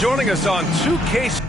joining us on 2K.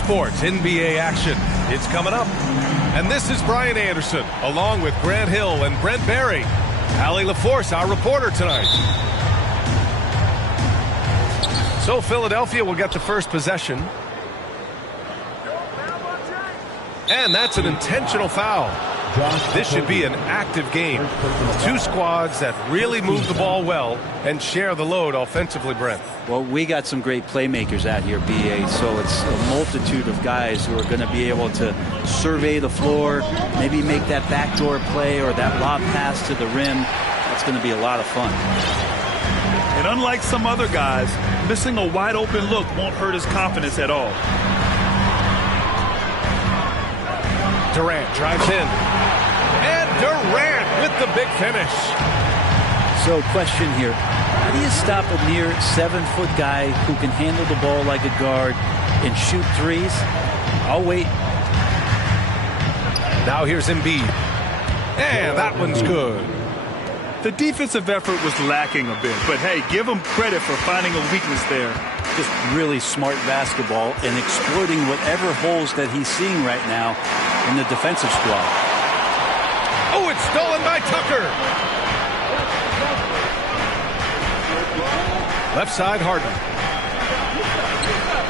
Sports NBA action. It's coming up. And this is Brian Anderson, along with Grant Hill and Brent Barry. Allie LaForce, our reporter tonight. So Philadelphia will get the first possession. And that's an intentional foul. This should be an active game. Two squads that really move the ball well and share the load offensively, Brent. Well, we got some great playmakers out here, BA, so it's a multitude of guys who are going to be able to survey the floor, maybe make that backdoor play or that lob pass to the rim. That's going to be a lot of fun. And unlike some other guys, missing a wide open look won't hurt his confidence at all. Durant drives in. And Durant with the big finish. So, question here. How do you stop a near 7-foot guy who can handle the ball like a guard and shoot threes? I'll wait. Now here's Embiid. And that one's good. The defensive effort was lacking a bit, but hey, give him credit for finding a weakness there. Just really smart basketball and exploiting whatever holes that he's seeing right now in the defensive squad. Oh, it's stolen by Tucker. Left side, Harden.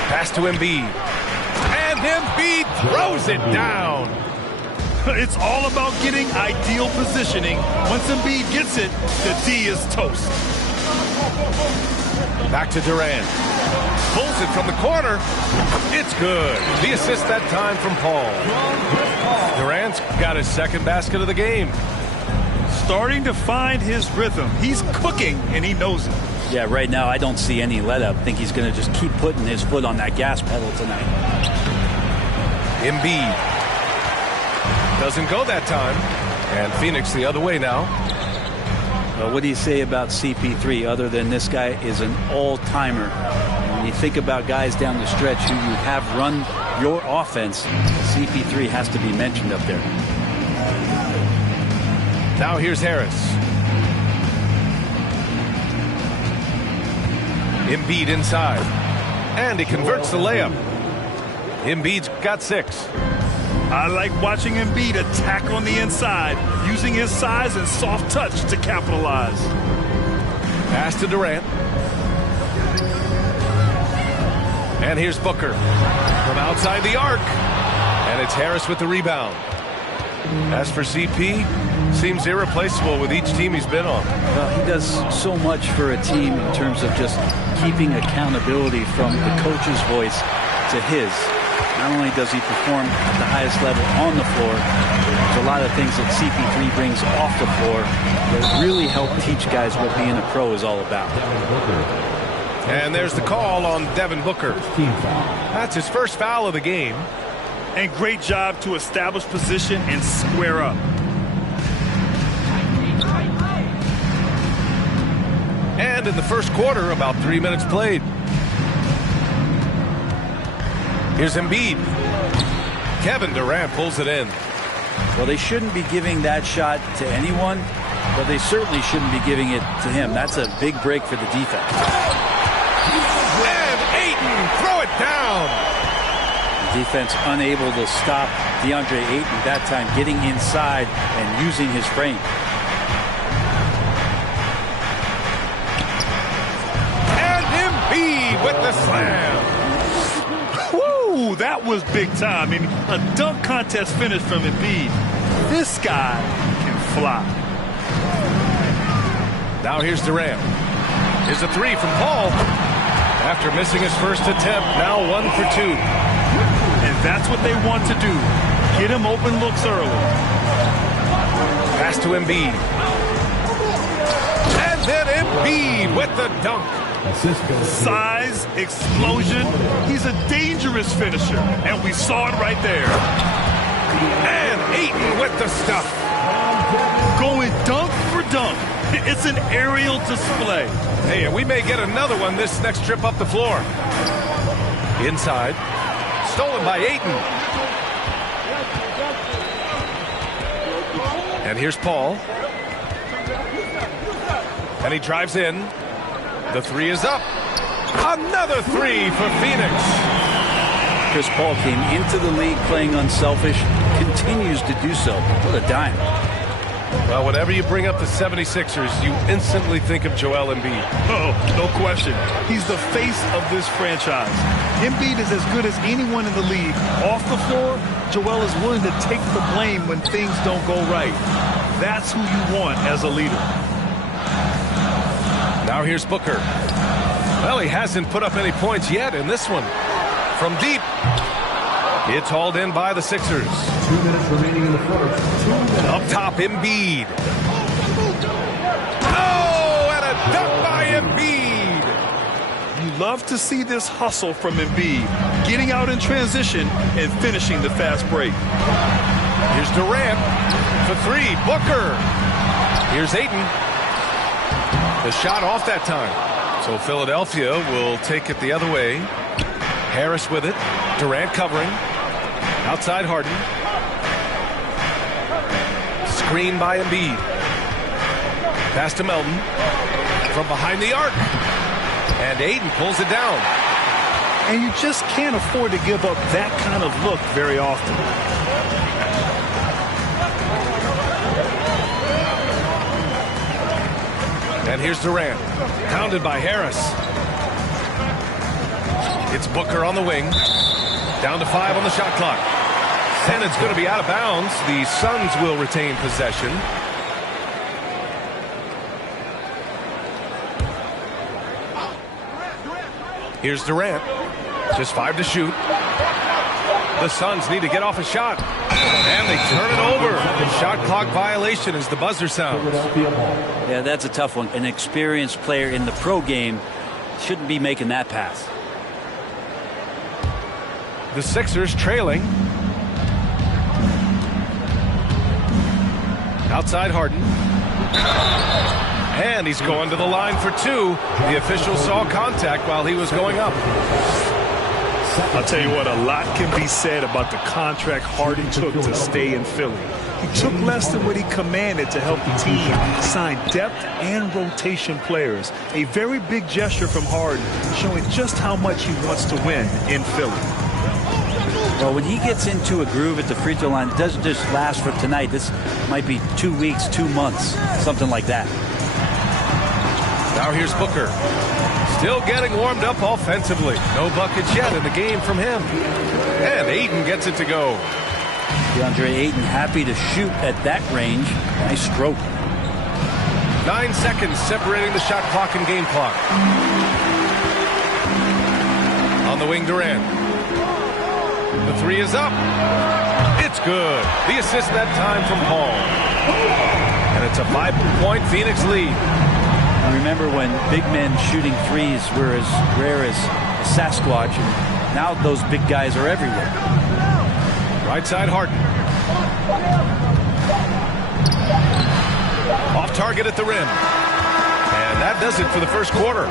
Pass to Embiid. And Embiid throws it down. It's all about getting ideal positioning. Once Embiid gets it, the D is toast. Back to Durant. Pulls it from the corner. It's good. The assist that time from Paul. Durant's got his second basket of the game. Starting to find his rhythm. He's cooking, and he knows it. Yeah, right now I don't see any let-up. I think he's going to just keep putting his foot on that gas pedal tonight. Embiid. Doesn't go that time. And Phoenix the other way now. Well, what do you say about CP3 other than this guy is an all-timer? When you think about guys down the stretch who you have run your offense, CP3 has to be mentioned up there. Now here's Harris. Embiid inside. And he converts the layup. Embiid's got 6. I like watching Embiid attack on the inside, using his size and soft touch to capitalize. Pass to Durant. And here's Booker from outside the arc. And it's Harris with the rebound. As for CP, seems irreplaceable with each team he's been on. Well, he does so much for a team in terms of just keeping accountability from the coach's voice to his. Not only does he perform at the highest level on the floor, there's a lot of things that CP3 brings off the floor that really help teach guys what being a pro is all about. And there's the call on Devin Booker. That's his first foul of the game. And great job to establish position and square up. And in the first quarter, about 3 minutes played. Here's Embiid. Kevin Durant pulls it in. Well, they shouldn't be giving that shot to anyone, but they certainly shouldn't be giving it to him. That's a big break for the defense. And Ayton, throw it down. The defense unable to stop DeAndre Ayton that time, getting inside and using his frame. And Embiid with the slam. Woo, that was big time. I mean, a dunk contest finish from Embiid. This guy can fly. Now here's Durant. Here's a three from Paul. After missing his first attempt, now 1 for 2. And that's what they want to do. Get him open looks early. Pass to Embiid. And then Embiid with the dunk. Size, explosion. He's a dangerous finisher. And we saw it right there. And Ayton with the stuff. Going dunk for dunk. It's an aerial display. Hey, and we may get another one this next trip up the floor. Inside. Stolen by Ayton. And here's Paul. And he drives in. The three is up. Another three for Phoenix. Chris Paul came into the league playing unselfish, continues to do so. What a dime. Well, whenever you bring up the 76ers, you instantly think of Joel Embiid. Oh, no question. He's the face of this franchise. Embiid is as good as anyone in the league. Off the floor, Joel is willing to take the blame when things don't go right. That's who you want as a leader. Now here's Booker. Well, he hasn't put up any points yet in this one. From deep. It's hauled in by the Sixers. 2 minutes remaining in the first. Up top, Embiid. Oh, and a dunk by Embiid. You love to see this hustle from Embiid, getting out in transition and finishing the fast break. Here's Durant for three. Booker. Here's Ayton. The shot off that time. So Philadelphia will take it the other way. Harris with it. Durant covering. Outside Harden. Screen by Embiid. Pass to Melton. From behind the arc. And Ayton pulls it down. And you just can't afford to give up that kind of look very often. And here's Durant. Pounded by Harris. It's Booker on the wing. Down to 5 on the shot clock. And it's going to be out of bounds. The Suns will retain possession. Here's Durant. Just 5 to shoot. The Suns need to get off a shot. And they turn it over. Shot clock violation as the buzzer sounds. Yeah, that's a tough one. An experienced player in the pro game shouldn't be making that pass. The Sixers trailing. Outside Harden. And he's going to the line for 2. The official saw contact while he was going up. I'll tell you what, a lot can be said about the contract Harden took to stay in Philly. He took less than what he commanded to help the team sign depth and rotation players. A very big gesture from Harden, showing just how much he wants to win in Philly. Well, when he gets into a groove at the free throw line, it doesn't just last for tonight. This might be 2 weeks, 2 months, something like that. Now here's Booker. Still getting warmed up offensively. No buckets yet in the game from him. And Ayton gets it to go. DeAndre Ayton happy to shoot at that range. Nice stroke. 9 seconds separating the shot clock and game clock. On the wing, Durant. The three is up. It's good. The assist that time from Paul. And it's a 5-point Phoenix lead. Remember when big men shooting threes were as rare as a Sasquatch, and now those big guys are everywhere. Right side Harden. Off target at the rim. And that does it for the first quarter.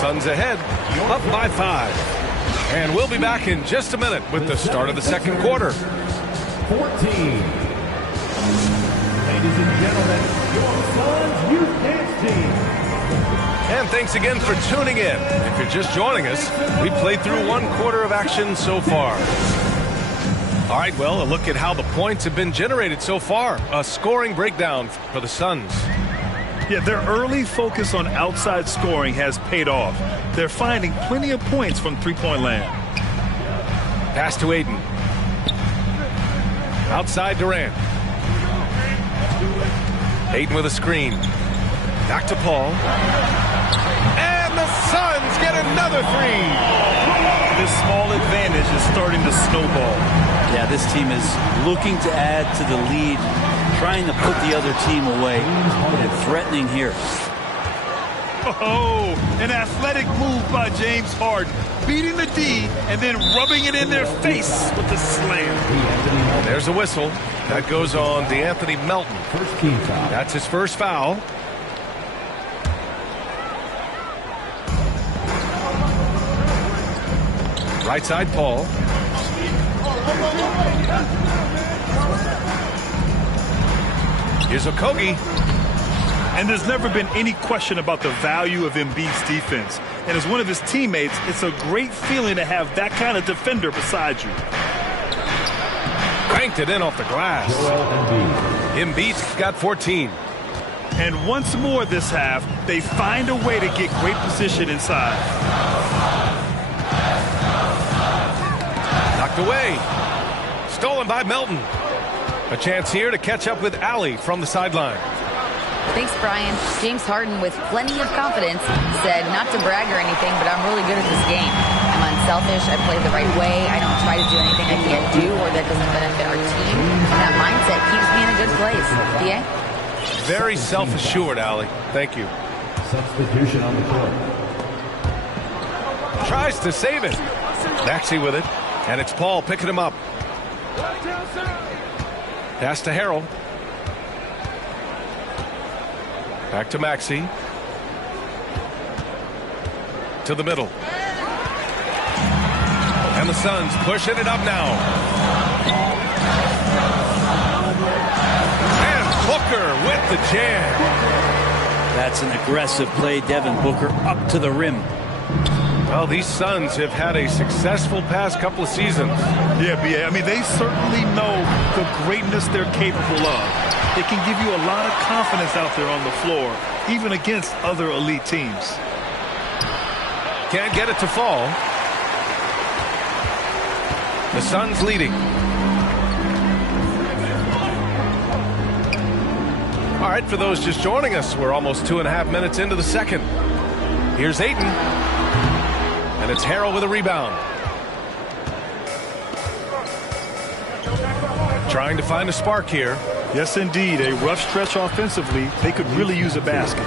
Suns ahead, up by 5. And we'll be back in just a minute with the start of the second quarter. 14. Ladies and gentlemen, your Suns Youth Dance Team. And thanks again for tuning in. If you're just joining us, we've played through 1 quarter of action so far. All right, well, a look at how the points have been generated so far. A scoring breakdown for the Suns. Yeah, their early focus on outside scoring has paid off. They're finding plenty of points from three-point land. Pass to Ayton. Outside Durant. Ayton with a screen. Back to Paul. And the Suns get another three. This small advantage is starting to snowball. Yeah, this team is looking to add to the lead, trying to put the other team away, and threatening here. Oh, an athletic move by James Harden, beating the D and then rubbing it in their face with the slam. There's a whistle. That goes on DeAnthony Melton. That's his first foul. Right side, Paul. Here's Okogie. And there's never been any question about the value of Embiid's defense. And as one of his teammates, it's a great feeling to have that kind of defender beside you. Cranked it in off the glass. Embiid's got 14. And once more this half, they find a way to get great position inside. Knocked away. Stolen by Melton. A chance here to catch up with Allie from the sideline. Thanks, Brian. James Harden, with plenty of confidence, said not to brag or anything, but I'm really good at this game. I'm unselfish. I play the right way. I don't try to do anything I can't do or that doesn't benefit our team. And that mindset keeps me in a good place. BA? Very self-assured, Allie. Thank you. Substitution on the court. Tries to save it. Maxey with it. And it's Paul picking him up. Pass to Harrell. Back to Maxey. To the middle. And the Suns pushing it up now. And Booker with the jam. That's an aggressive play. Devin Booker up to the rim. Well, these Suns have had a successful past couple of seasons. Yeah, BA. I mean, they certainly know the greatness they're capable of. They can give you a lot of confidence out there on the floor, even against other elite teams. Can't get it to fall. The Suns leading. All right, for those just joining us, we're almost 2.5 minutes into the second. Here's Ayton. And it's Harrell with a rebound. Trying to find a spark here. Yes, indeed. A rough stretch offensively. They could really use a basket.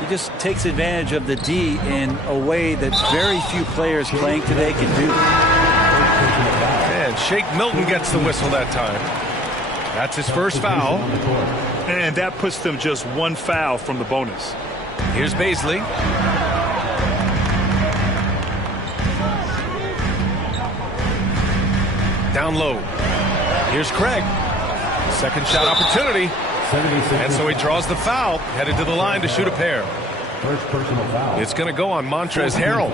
He just takes advantage of the D in a way that very few players playing today can do. And Shake Milton gets the whistle that time. That's his first foul. And that puts them just one foul from the bonus. Here's Baisley. Down low. Here's Craig. Second shot opportunity. And so he draws the foul, headed to the line to shoot a pair. First personal foul. It's going to go on Montrezl Harrell.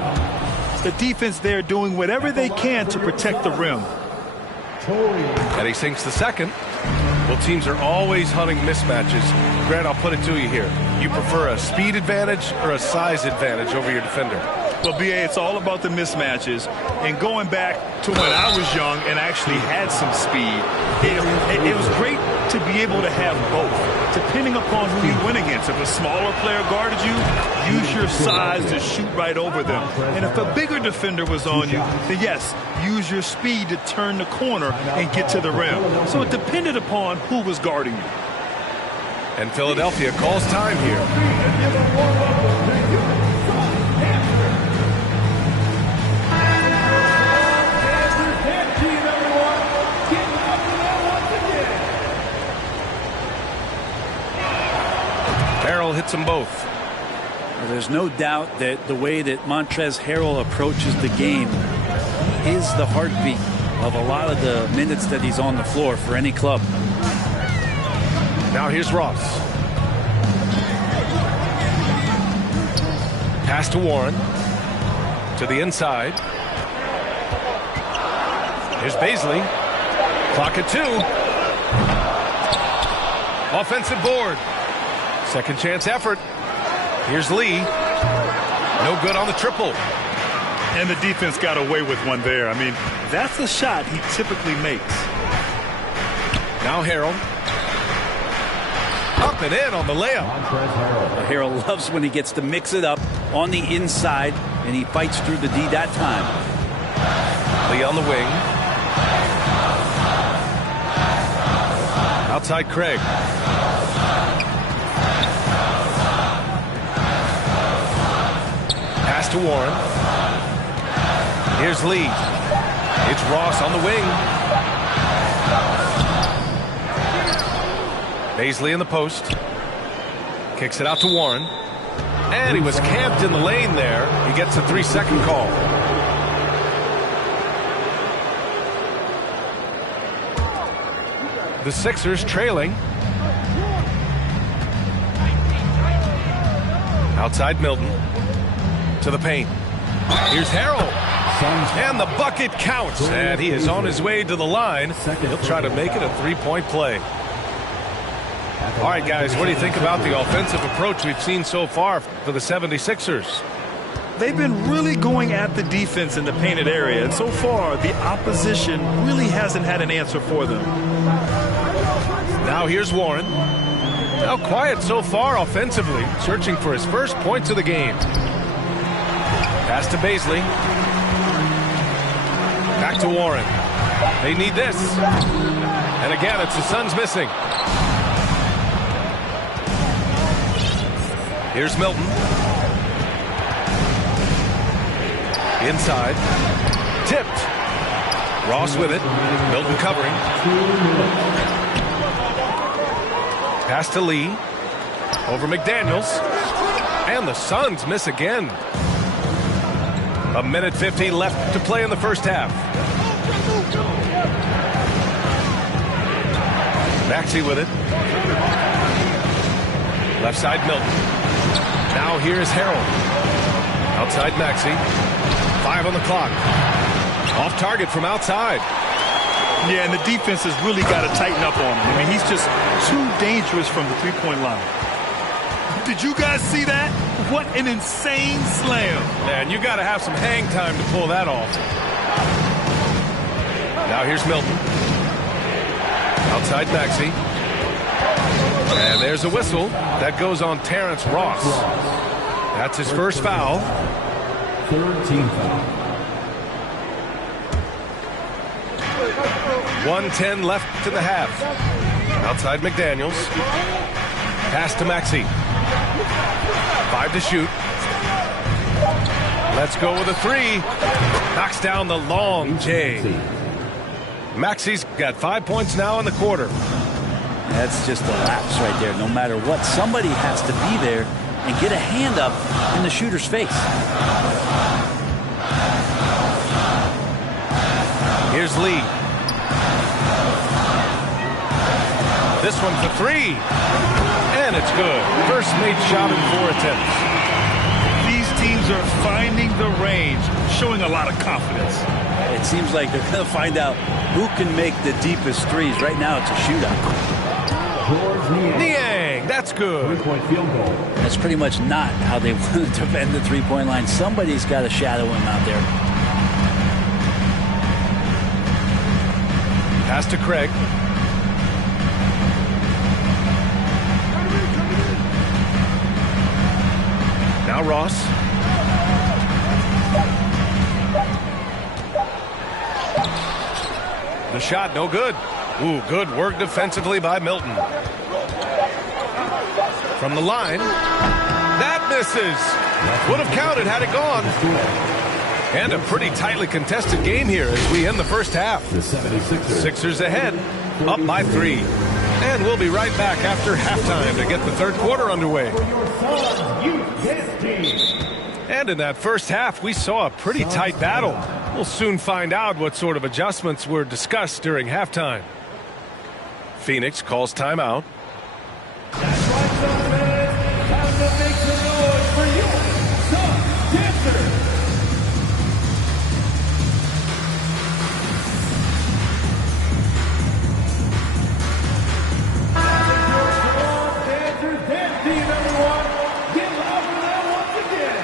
The defense there doing whatever they can to protect the rim. And he sinks the second. Well, teams are always hunting mismatches. Grant, I'll put it to you here. You prefer a speed advantage or a size advantage over your defender? Well, BA, it's all about the mismatches. And going back to when I was young and actually had some speed, it was great to be able to have both, depending upon who you went against. If a smaller player guarded you, use your size to shoot right over them. And if a bigger defender was on you, then yes, use your speed to turn the corner and get to the rim. So it depended upon who was guarding you. And Philadelphia calls time here. Harrell hits them both. Well, there's no doubt that the way that Montrezl Harrell approaches the game is the heartbeat of a lot of the minutes that he's on the floor for any club. Now here's Ross. Pass to Warren. To the inside. Here's Baisley. Clock at 2. Offensive board. Second chance effort. Here's Lee. No good on the triple. And the defense got away with one there. I mean, that's the shot he typically makes. Now Harrell. up and in on the layup. Harrell loves when he gets to mix it up on the inside, and he fights through the D that time. Lee on the wing. Outside Craig. Pass to Warren. Here's Lee. It's Ross on the wing. Bazley in the post. Kicks it out to Warren. And he was camped in the lane there. He gets a 3-second call. The Sixers trailing. Outside Milton. To the paint. Here's Harrell. And the bucket counts. And he is on his way to the line. He'll try to make it a 3-point play. All right, guys, what do you think about the offensive approach we've seen so far for the 76ers? They've been really going at the defense in the painted area, and so far the opposition really hasn't had an answer for them. Now here's Warren. Now quiet so far offensively, searching for his first points of the game. Pass to Bazley. Back to Warren. They need this. And again, it's the Suns missing. Here's Milton. Inside. Tipped. Ross with it. Milton covering. Pass to Lee. Over McDaniels. And the Suns miss again. 1:50 left to play in the first half. Maxey with it. Left side Milton. Now here's Harrell. Outside Maxey. 5 on the clock. Off target from outside. Yeah, and the defense has really got to tighten up on him. I mean, he's just too dangerous from the three-point line. Did you guys see that? What an insane slam. Man, you got to have some hang time to pull that off. Now here's Milton. Outside Maxey. And there's a whistle. That goes on Terrence Ross. That's his first foul. Third team foul. 1:10 left to the half. Outside McDaniels. Pass to Maxey. 5 to shoot. Let's go with a 3. Knocks down the long J. Maxey's got 5 points now in the quarter. That's just a lapse right there. No matter what, somebody has to be there and get a hand up in the shooter's face. Here's Lee. This one for 3. And it's good. First made shot in 4 attempts. These teams are finding the range, showing a lot of confidence. It seems like they're going to find out who can make the deepest threes. Right now, it's a shootout. Niang, that's good. Three-point field goal. That's pretty much not how they want to defend the three-point line. Somebody's got to shadow him out there. Pass to Craig. Now Ross. The shot, no good. Ooh, good work defensively by Milton. From the line. That misses. Would have counted had it gone. And a pretty tightly contested game here as we end the first half. The 76ers. Sixers ahead, up by 3. And we'll be right back after halftime to get the third quarter underway. And in that first half, we saw a pretty tight battle. We'll soon find out what sort of adjustments were discussed during halftime. Phoenix calls timeout. That's right, Suns fans. Time to make some noise for your Suns dancers. Dancers, dance team, everyone. Get loud for that once again.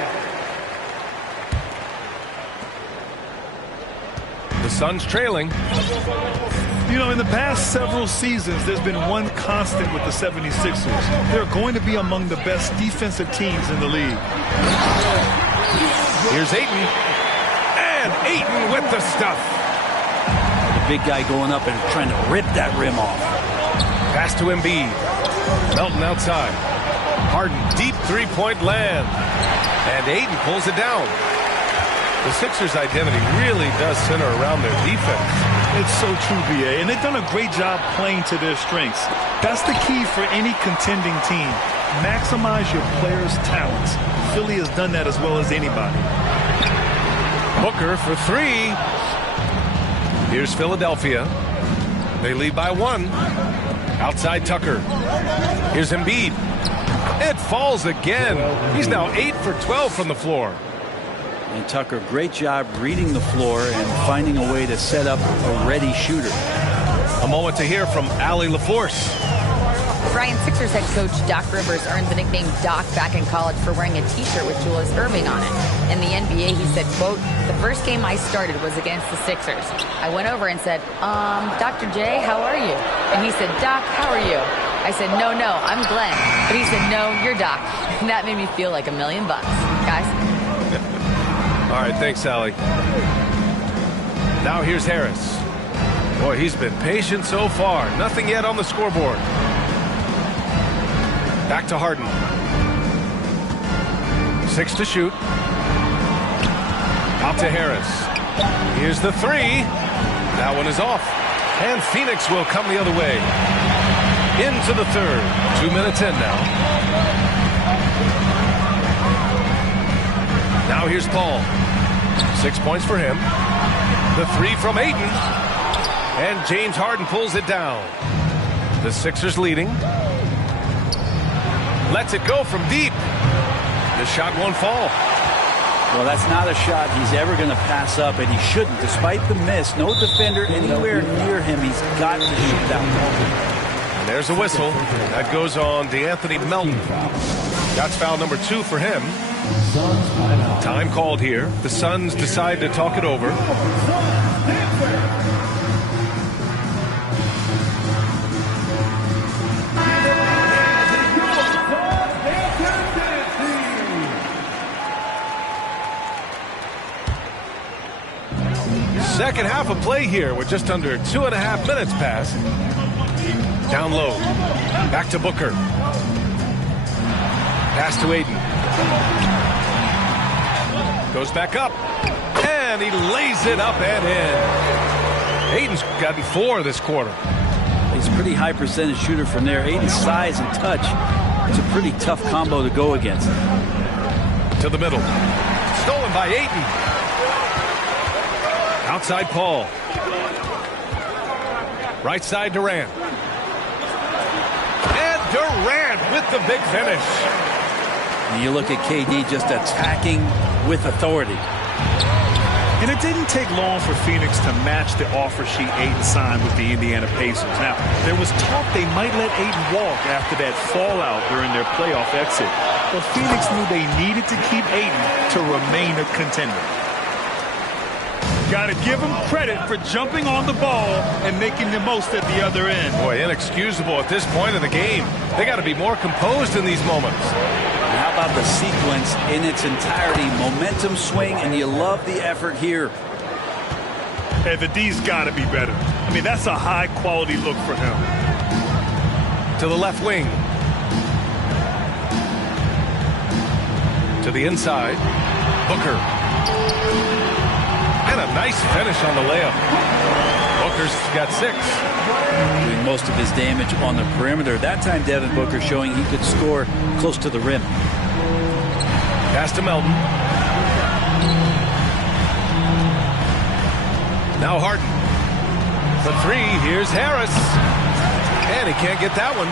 The Suns trailing. You know, in the past several seasons, there's been one constant with the 76ers. They're going to be among the best defensive teams in the league. Here's Ayton. And Ayton with the stuff. The big guy going up and trying to rip that rim off. Pass to Embiid. Melton outside. Harden, deep three-point land. And Ayton pulls it down. The Sixers' identity really does center around their defense. It's so true, B.A., and they've done a great job playing to their strengths. That's the key for any contending team. Maximize your players' talents. Philly has done that as well as anybody. Booker for three. Here's Philadelphia. They lead by 1. Outside Tucker. Here's Embiid. It falls again. He's now 8 for 12 from the floor. And Tucker, great job reading the floor and finding a way to set up a ready shooter. A moment to hear from Allie LaForce. Brian, Sixers head coach Doc Rivers earned the nickname Doc back in college for wearing a T-shirt with Julius Erving on it. In the NBA, he said, quote, "The first game I started was against the Sixers. I went over and said, Dr. J, how are you?" And he said, "Doc, how are you?" I said, no, I'm Glenn." But he said, "No, you're Doc." And that made me feel like $1 million. Guys. All right, thanks, Allie. Now here's Harris. Boy, he's been patient so far. Nothing yet on the scoreboard. Back to Harden. 6 to shoot. Out to Harris. Here's the 3. That one is off. And Phoenix will come the other way. Into the third. 2 minutes in now. Now here's Paul. 6 points for him. The 3 from Ayton. And James Harden pulls it down. The Sixers leading. Lets it go from deep. The shot won't fall. Well, that's not a shot he's ever going to pass up, and he shouldn't. Despite the miss, no defender anywhere near him. He's got to shoot that ball. And there's a whistle. That goes on DeAnthony Melton. That's foul number 2 for him. Time called here. The Suns decide to talk it over. Second half of play here with just under 2.5 minutes passed. Down low. Back to Booker. Pass to Ayton. Goes back up. And he lays it up and in. Ayton's gotten 4 this quarter. He's a pretty high percentage shooter from there. Ayton's size and touch. It's a pretty tough combo to go against. To the middle. Stolen by Ayton. Outside Paul. Right side Durant. And Durant with the big finish. And you look at KD just attacking with authority. And it didn't take long for Phoenix to match the offer sheet Ayton signed with the Indiana Pacers. Now, there was talk they might let Ayton walk after that fallout during their playoff exit. But Phoenix knew they needed to keep Ayton to remain a contender. Got to give him credit for jumping on the ball and making the most at the other end. Boy, inexcusable at this point of the game. They got to be more composed in these moments. And how about the sequence in its entirety? Momentum swing, and you love the effort here. Hey, the D's got to be better. I mean, that's a high-quality look for him. To the left wing. To the inside. Booker. And a nice finish on the layup. Booker's got 6. Doing most of his damage on the perimeter. That time, Devin Booker showing he could score close to the rim. Pass to Melton. Now Harden. For 3, here's Harris. And he can't get that one.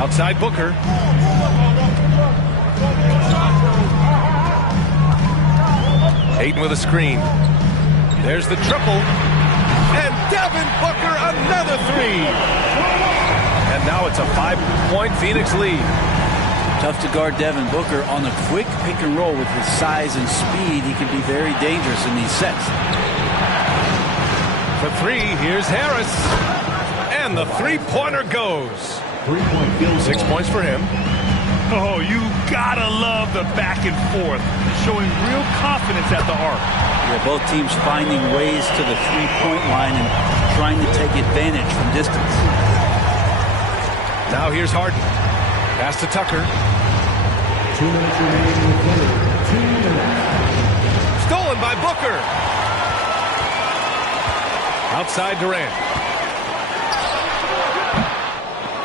Outside Booker. Ayton with a screen. There's the triple. And Devin Booker, another 3. And now it's a 5-point Phoenix lead. Tough to guard Devin Booker on a quick pick and roll with his size and speed. He can be very dangerous in these sets. For three, here's Harris. And the three-pointer goes. 6 points for him. Oh, you gotta love the back and forth, showing real confidence at the arc. Yeah, both teams finding ways to the three-point line and trying to take advantage from distance. Now here's Harden. Pass to Tucker. 2 minutes remaining in the third. 2 minutes. Stolen by Booker. Outside Durant.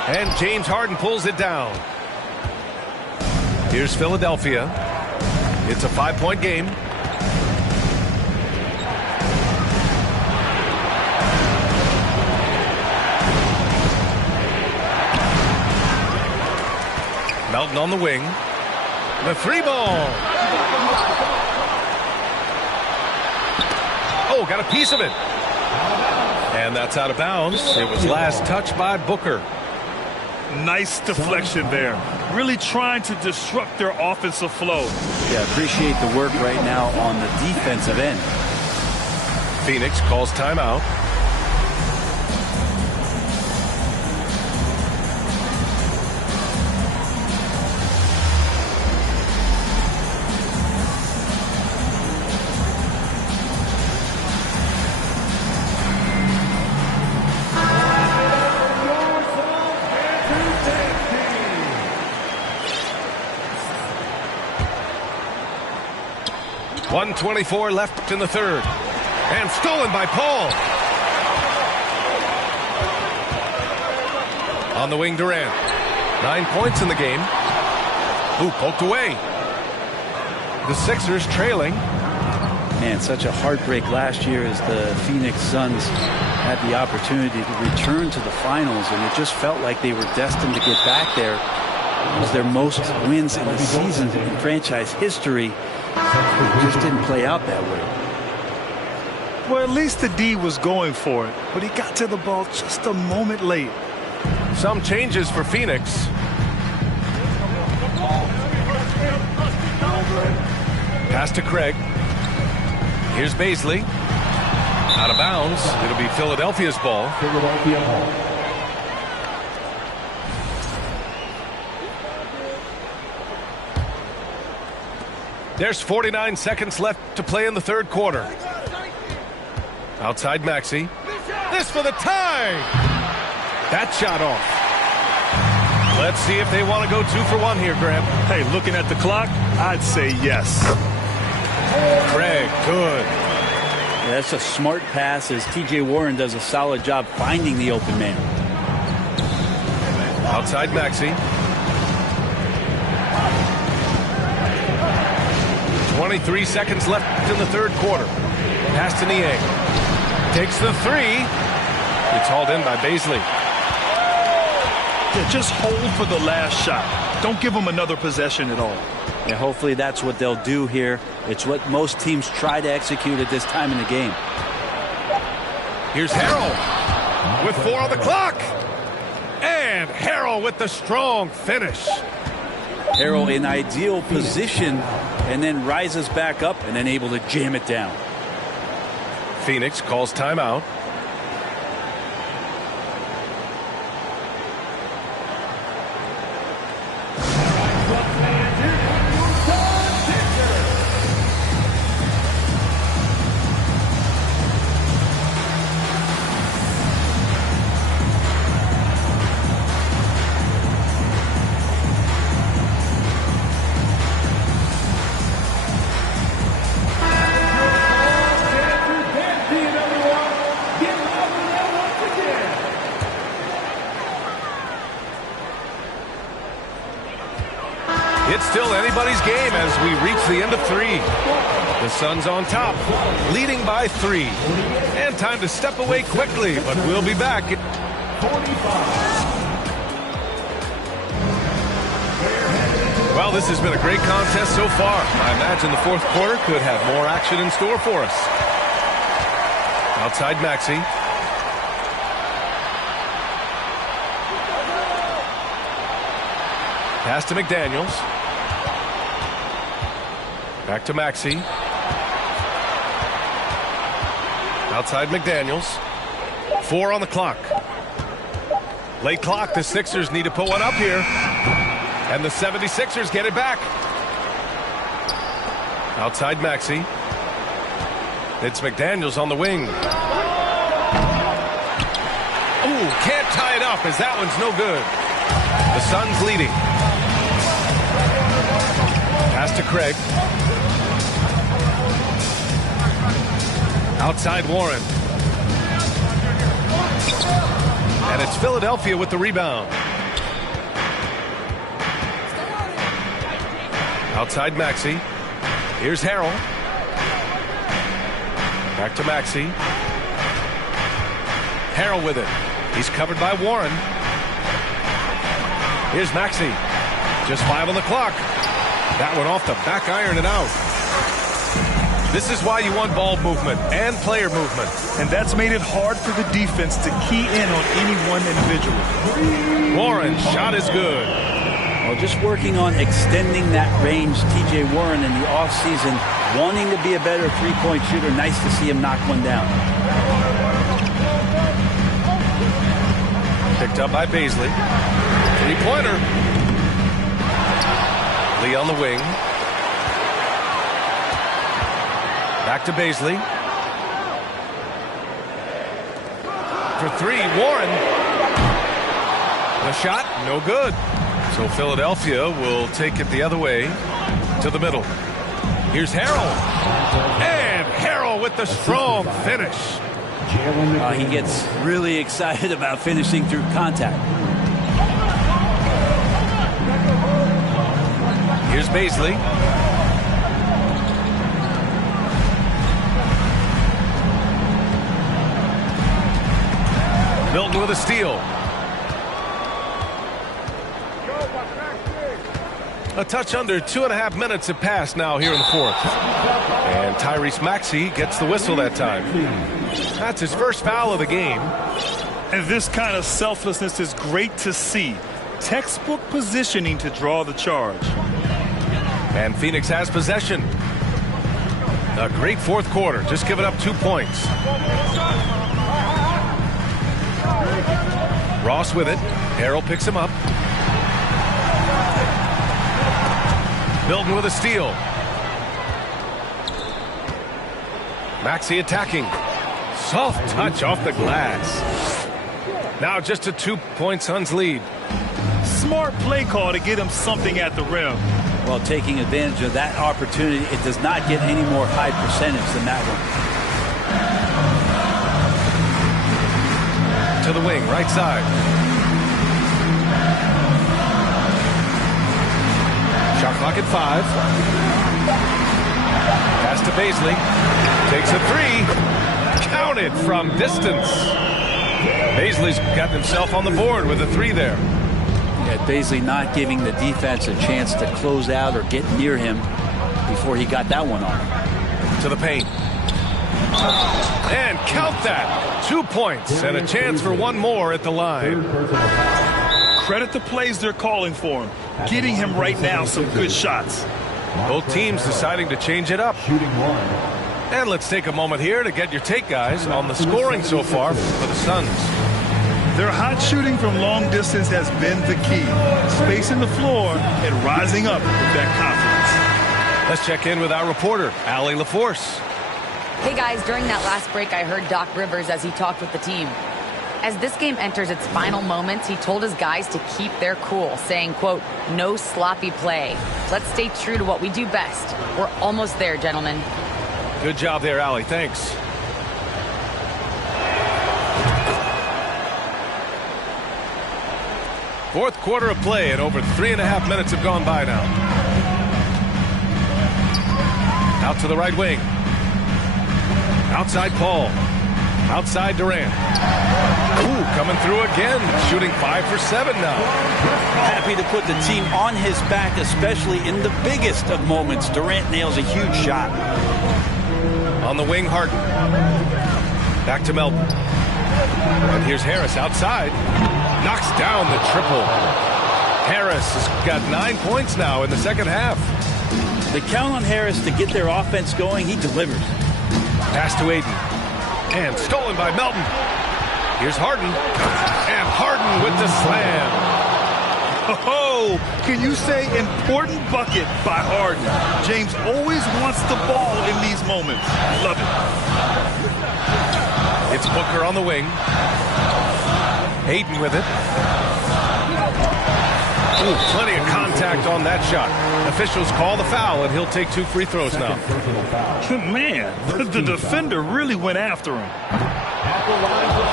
And James Harden pulls it down. Here's Philadelphia. It's a 5-point game. Melton on the wing. The three ball. Oh, got a piece of it. And that's out of bounds. It was last touched by Booker. Nice deflection there. Really trying to disrupt their offensive flow. Yeah, appreciate the work right now on the defensive end. Phoenix calls timeout. .124 left in the third. And stolen by Paul. On the wing, Durant. 9 points in the game. Ooh, poked away. The Sixers trailing. Man, such a heartbreak last year as the Phoenix Suns had the opportunity to return to the finals, and it just felt like they were destined to get back there. It was their most wins in the season in franchise history. It just didn't play out that way. Well, at least the D was going for it, but he got to the ball just a moment late. Some changes for Phoenix. Pass to Craig. Here's Baisley. Out of bounds. It'll be Philadelphia's ball. Philadelphia ball. There's 49 seconds left to play in the third quarter. Outside Maxey. This for the tie. That shot off. Let's see if they want to go 2 for 1 here, Grant. Hey, looking at the clock, I'd say yes. Craig, good. Yeah, that's a smart pass as T.J. Warren does a solid job finding the open man. Outside Maxey. 23 seconds left in the third quarter. Pass to Niang. Takes the three. It's hauled in by Baisley. Yeah, just hold for the last shot. Don't give them another possession at all. Yeah, hopefully that's what they'll do here. It's what most teams try to execute at this time in the game. Here's Harrell with 4 on the clock. And Harrell with the strong finish. Harrell in ideal position and then rises back up and then able to jam it down. Phoenix calls timeout. It's still anybody's game as we reach the end of 3. The Suns on top, leading by 3. And time to step away quickly, but we'll be back. 45. Well, this has been a great contest so far. I imagine the fourth quarter could have more action in store for us. Outside Maxey. Pass to McDaniels. Back to Maxey. Outside McDaniels. 4 on the clock. Late clock. The Sixers need to put one up here. And the 76ers get it back. Outside Maxey. It's McDaniels on the wing. Ooh, can't tie it up as that one's no good. The Suns leading. Pass to Craig. Outside Warren. And it's Philadelphia with the rebound. Outside Maxey. Here's Harrell. Back to Maxey. Harrell with it. He's covered by Warren. Here's Maxey. Just 5 on the clock. That one off the back iron and out. This is why you want ball movement and player movement. And that's made it hard for the defense to key in on any one individual. Warren, shot is good. Well, just working on extending that range. T.J. Warren in the offseason wanting to be a better three-point shooter. Nice to see him knock one down. Picked up by Bazley. Three-pointer. Lee on the wing. Back to Bazley. For 3, Warren. The shot, no good. So Philadelphia will take it the other way to the middle. Here's Harrell. And Harrell with the strong finish. He gets really excited about finishing through contact. Here's Bazley. Milton with a steal. A touch under 2.5 minutes have passed now here in the fourth. And Tyrese Maxey gets the whistle that time. That's his first foul of the game. And this kind of selflessness is great to see. Textbook positioning to draw the charge. And Phoenix has possession. A great fourth quarter. Just giving up 2 points. Ross with it. Harrell picks him up. Milton with a steal. Maxey attacking. Soft touch off the glass. Now just a 2-point Suns lead. Smart play call to get him something at the rim. Well, taking advantage of that opportunity, it does not get any more high percentage than that one. To the wing, right side. Shot clock at 5. Pass to Bazley. Takes a 3. Counted from distance. Bazley's got himself on the board with a 3 there. Yeah, Bazley not giving the defense a chance to close out or get near him before he got that one on. To the paint. And count that. 2 points and a chance for one more at the line. Credit the plays they're calling for him. Getting him right now some good shots. Both teams deciding to change it up. And let's take a moment here to get your take, guys, on the scoring so far for the Suns. Their hot shooting from long distance has been the key. Spacing the floor and rising up with that confidence. Let's check in with our reporter, Allie LaForce. Hey guys, during that last break, I heard Doc Rivers as he talked with the team. As this game enters its final moments, he told his guys to keep their cool, saying, quote, no sloppy play. Let's stay true to what we do best. We're almost there, gentlemen. Good job there, Allie. Thanks. Fourth quarter of play, and over 3.5 minutes have gone by now. Out to the right wing. Outside Paul. Outside Durant. Ooh, coming through again. Shooting 5 for 7 now. Happy to put the team on his back, especially in the biggest of moments. Durant nails a huge shot. On the wing, Harden. Back to Melton. And here's Harris outside. Knocks down the triple. Harris has got 9 points now in the second half. They count on Harris to get their offense going. He delivers. Pass to Aiden. And stolen by Melton. Here's Harden. And Harden with the slam. Oh, can you say important bucket by Harden? James always wants the ball in these moments. Love it. It's Booker on the wing. Ayton with it. Ooh, plenty of contact on that shot. Officials call the foul, and he'll take 2 free throws now. Man, the defender really went after him.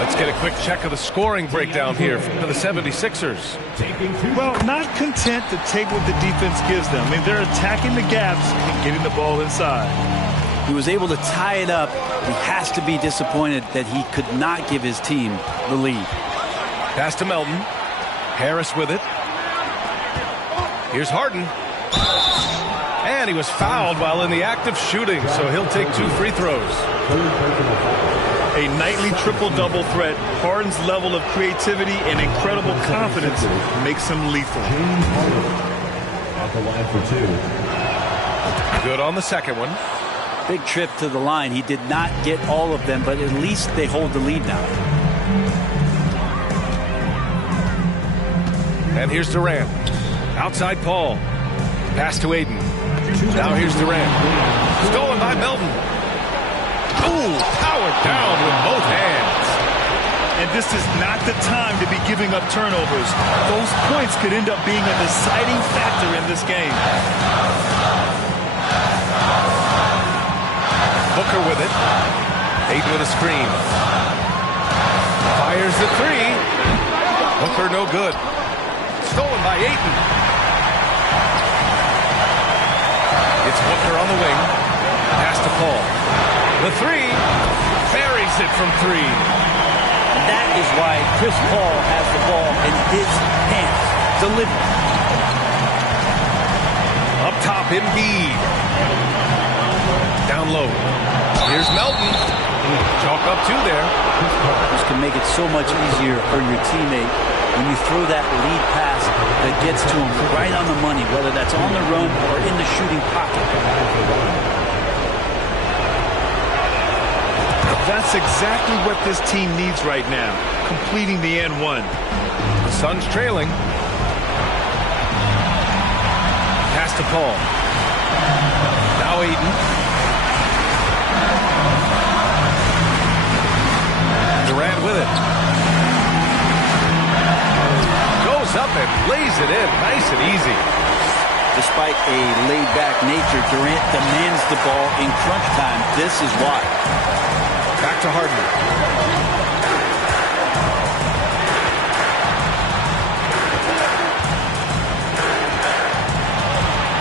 Let's get a quick check of the scoring breakdown here for the 76ers. Well, not content to take what the defense gives them. I mean, they're attacking the gaps and getting the ball inside. He was able to tie it up. He has to be disappointed that he could not give his team the lead. Pass to Melton. Harris with it. Here's Harden. And he was fouled while in the act of shooting, so he'll take 2 free throws. A nightly triple-double threat. Harden's level of creativity and incredible confidence makes him lethal. At the line for 2. Good on the second one. Big trip to the line. He did not get all of them, but at least they hold the lead now. And here's Durant. Outside Paul. Pass to Ayton. Now here's Durant. Stolen by Melton. Ooh, powered down with both hands. And this is not the time to be giving up turnovers. Those points could end up being a deciding factor in this game. Booker with it. Ayton with a screen. Fires the 3. Booker no good. Stolen by Ayton. It's Booker on the wing. Pass to Paul. The 3. Buries it from 3. That is why Chris Paul has the ball in his hands. Delivery. Up top, Embiid. Down low. Here's Melton. Chalk up 2 there. This can make it so much easier for your teammate when you throw that lead pass that gets to him right on the money, whether that's on the run or in the shooting pocket. That's exactly what this team needs right now, completing the N1. The Suns trailing. Pass to Paul. Now Ayton. Durant with it. Goes up and lays it in. Nice and easy. Despite a laid-back nature, Durant demands the ball in crunch time. This is why. Back to Harden.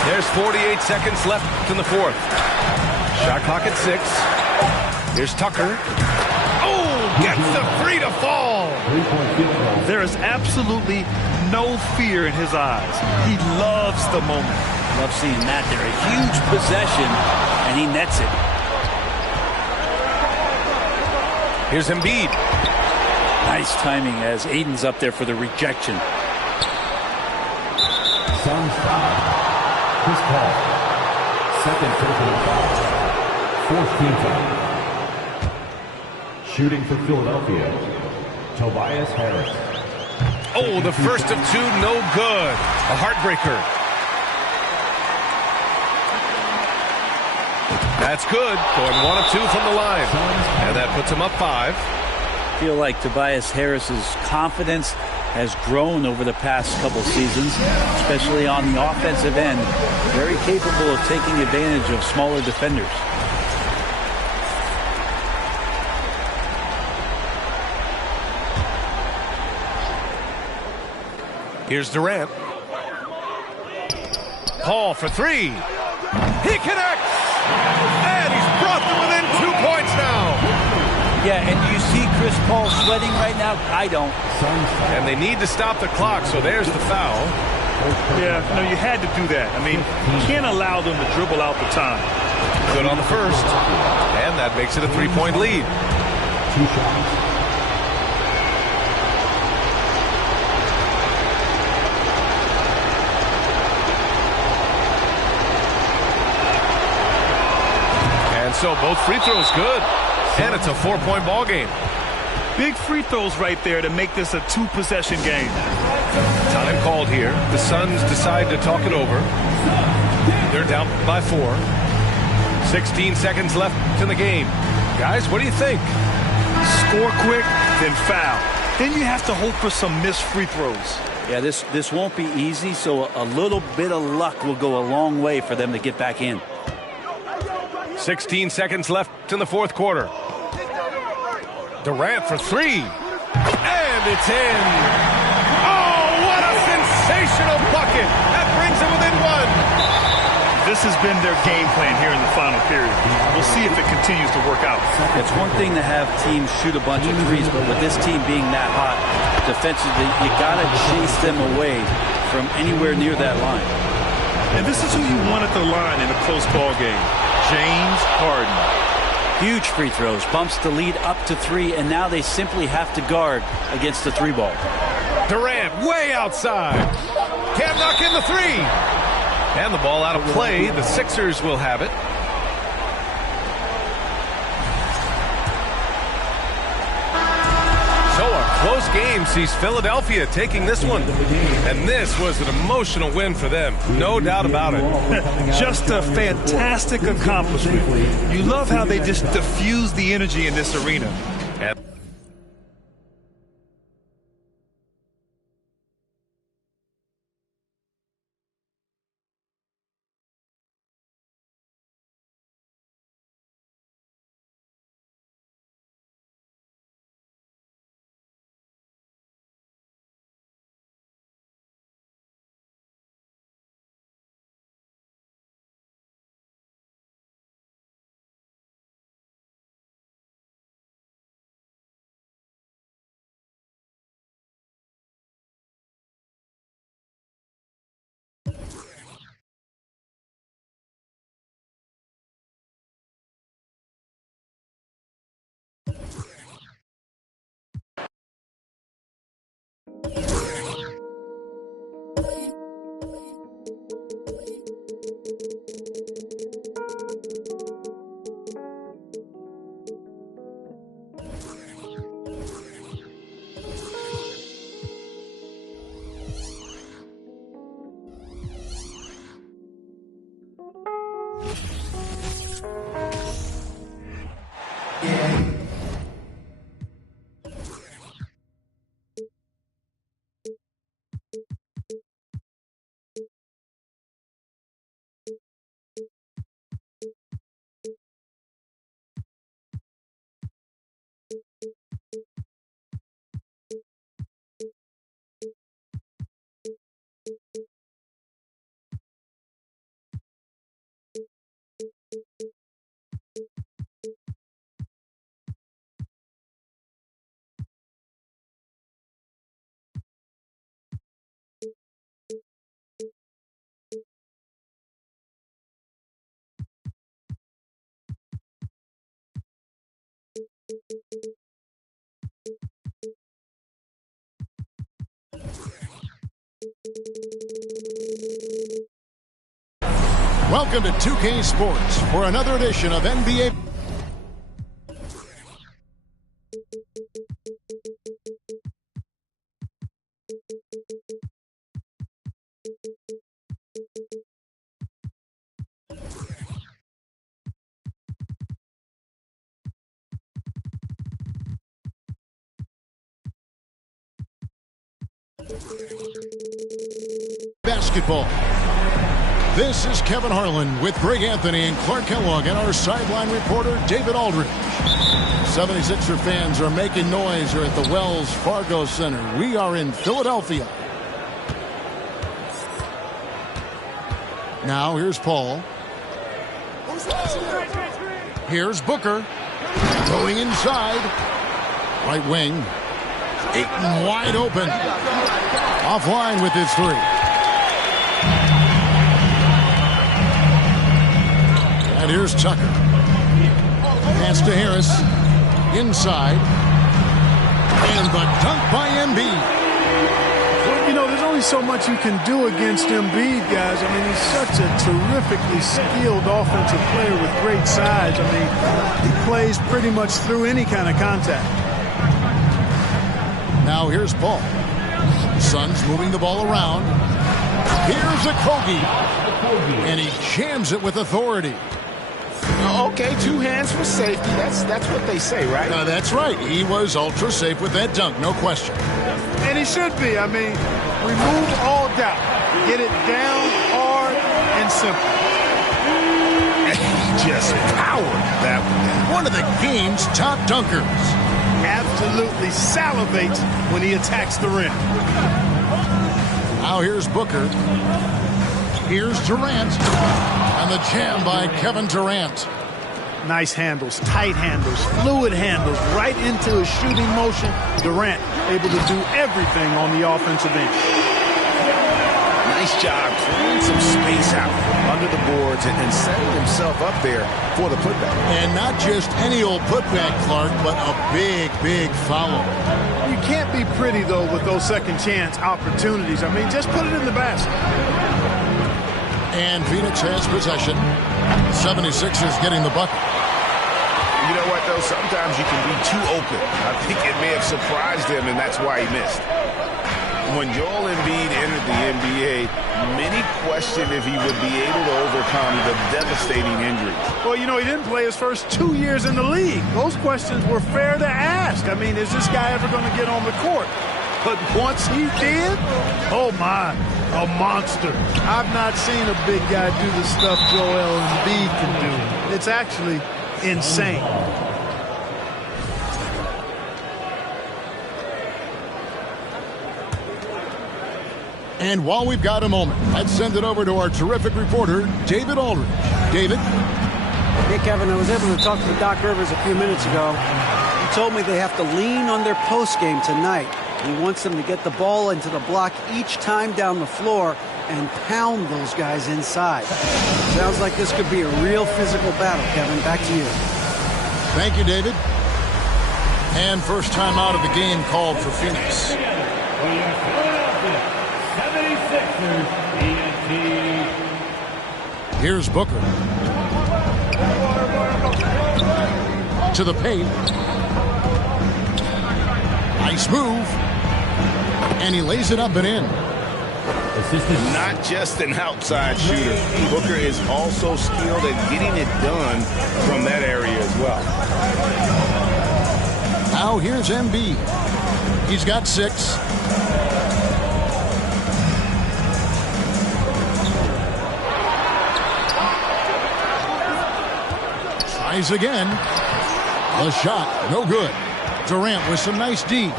There's 48 seconds left in the 4th. Shot clock at 6. Here's Tucker. Oh, gets the 3 to fall. There is absolutely no fear in his eyes. He loves the moment. Love seeing that there. A huge possession, and he nets it. Here's Embiid. Nice timing as Ayton's up there for the rejection. Suns foul. Chris Paul. Second personal foul. 4th team foul. Shooting for Philadelphia, Tobias Harris. Oh, the first of 2, no good. A heartbreaker. That's good. Going 1 of 2 from the line. And that puts him up 5. I feel like Tobias Harris's confidence has grown over the past couple seasons, especially on the offensive end. Very capable of taking advantage of smaller defenders. Here's Durant. Paul for 3. He connects! And he's brought them within 2 points now. Yeah, and you see Chris Paul sweating right now? I don't. And they need to stop the clock, so there's the foul. Yeah, no, you had to do that. I mean, you can't allow them to dribble out the time. Good on the first. And that makes it a 3-point lead. 2 shots. So both free throws good. And it's a 4-point ball game. Big free throws right there to make this a 2-possession game. Time called here. The Suns decide to talk it over. They're down by 4. 16 seconds left in the game. Guys, what do you think? Score quick, then foul. Then you have to hope for some missed free throws. Yeah, this won't be easy, so a little bit of luck will go a long way for them to get back in. 16 seconds left in the fourth quarter. Durant for 3. And it's in. Oh, what a sensational bucket. That brings them within 1. This has been their game plan here in the final period. We'll see if it continues to work out. It's one thing to have teams shoot a bunch of threes, but with this team being that hot defensively, you got to chase them away from anywhere near that line. And this is who you want at the line in a close ball game. James Harden. Huge free throws, bumps the lead up to 3, and now they simply have to guard against the 3 ball. Durant way outside. Can't knock in the 3. And the ball out of play. The Sixers will have it. So a close game sees Philadelphia taking this one. And this was an emotional win for them. No doubt about it. Just a fantastic accomplishment. You love how they just diffuse the energy in this arena. Welcome to 2K Sports for another edition of NBA. Basketball. This is Kevin Harlan with Greg Anthony and Clark Kellogg and our sideline reporter David Aldridge. 76er fans are making noise here at the Wells Fargo Center. We are in Philadelphia. Now here's Paul. Here's Booker. Going inside. Right wing. Ayton wide open. Offline with his 3. And here's Tucker. Pass to Harris. Inside. And the dunk by Embiid. Well, you know, there's only so much you can do against Embiid, guys. I mean, he's such a terrifically skilled offensive player with great size. I mean, he plays pretty much through any kind of contact. Now here's Paul. Suns moving the ball around. Here's Okogie. And he jams it with authority. Okay, 2 hands for safety. That's what they say, right? That's right. He was ultra safe with that dunk, no question. And he should be. I mean, remove all doubt. Get it down hard and simple. He just powered that one. One of the game's top dunkers. Absolutely salivates when he attacks the rim. Now here's Booker. Here's Durant. And the jam by Kevin Durant. Nice handles, tight handles, fluid handles, right into his shooting motion. Durant able to do everything on the offensive end. Nice job clearing some space out under the boards and setting himself up there for the putback. And not just any old putback, Clark, but a big, big foul. You can't be pretty, though, with those second chance opportunities. I mean, just put it in the basket. And Phoenix has possession. 76ers getting the bucket. You know what, though? Sometimes you can be too open. I think it may have surprised him, and that's why he missed. When Joel Embiid entered the NBA, many questioned if he would be able to overcome the devastating injuries. Well, you know, he didn't play his first 2 years in the league. Those questions were fair to ask. I mean, is this guy ever going to get on the court? But once he did, oh my, a monster. I've not seen a big guy do the stuff Joel Embiid can do. It's actually insane. And while we've got a moment, let's send it over to our terrific reporter, David Aldridge. David? Hey, Kevin, I was able to talk to Doc Rivers a few minutes ago. He told me they have to lean on their post game tonight. He wants them to get the ball into the block each time down the floor and pound those guys inside. Sounds like this could be a real physical battle, Kevin. Back to you. Thank you, David. And first time out of the game called for Phoenix. Here's Booker. To the paint. Nice move. And he lays it up and in. Not just an outside shooter. Booker is also skilled at getting it done from that area as well. Now here's Embiid. He's got 6. Tries again. The shot, no good. Durant with some nice D.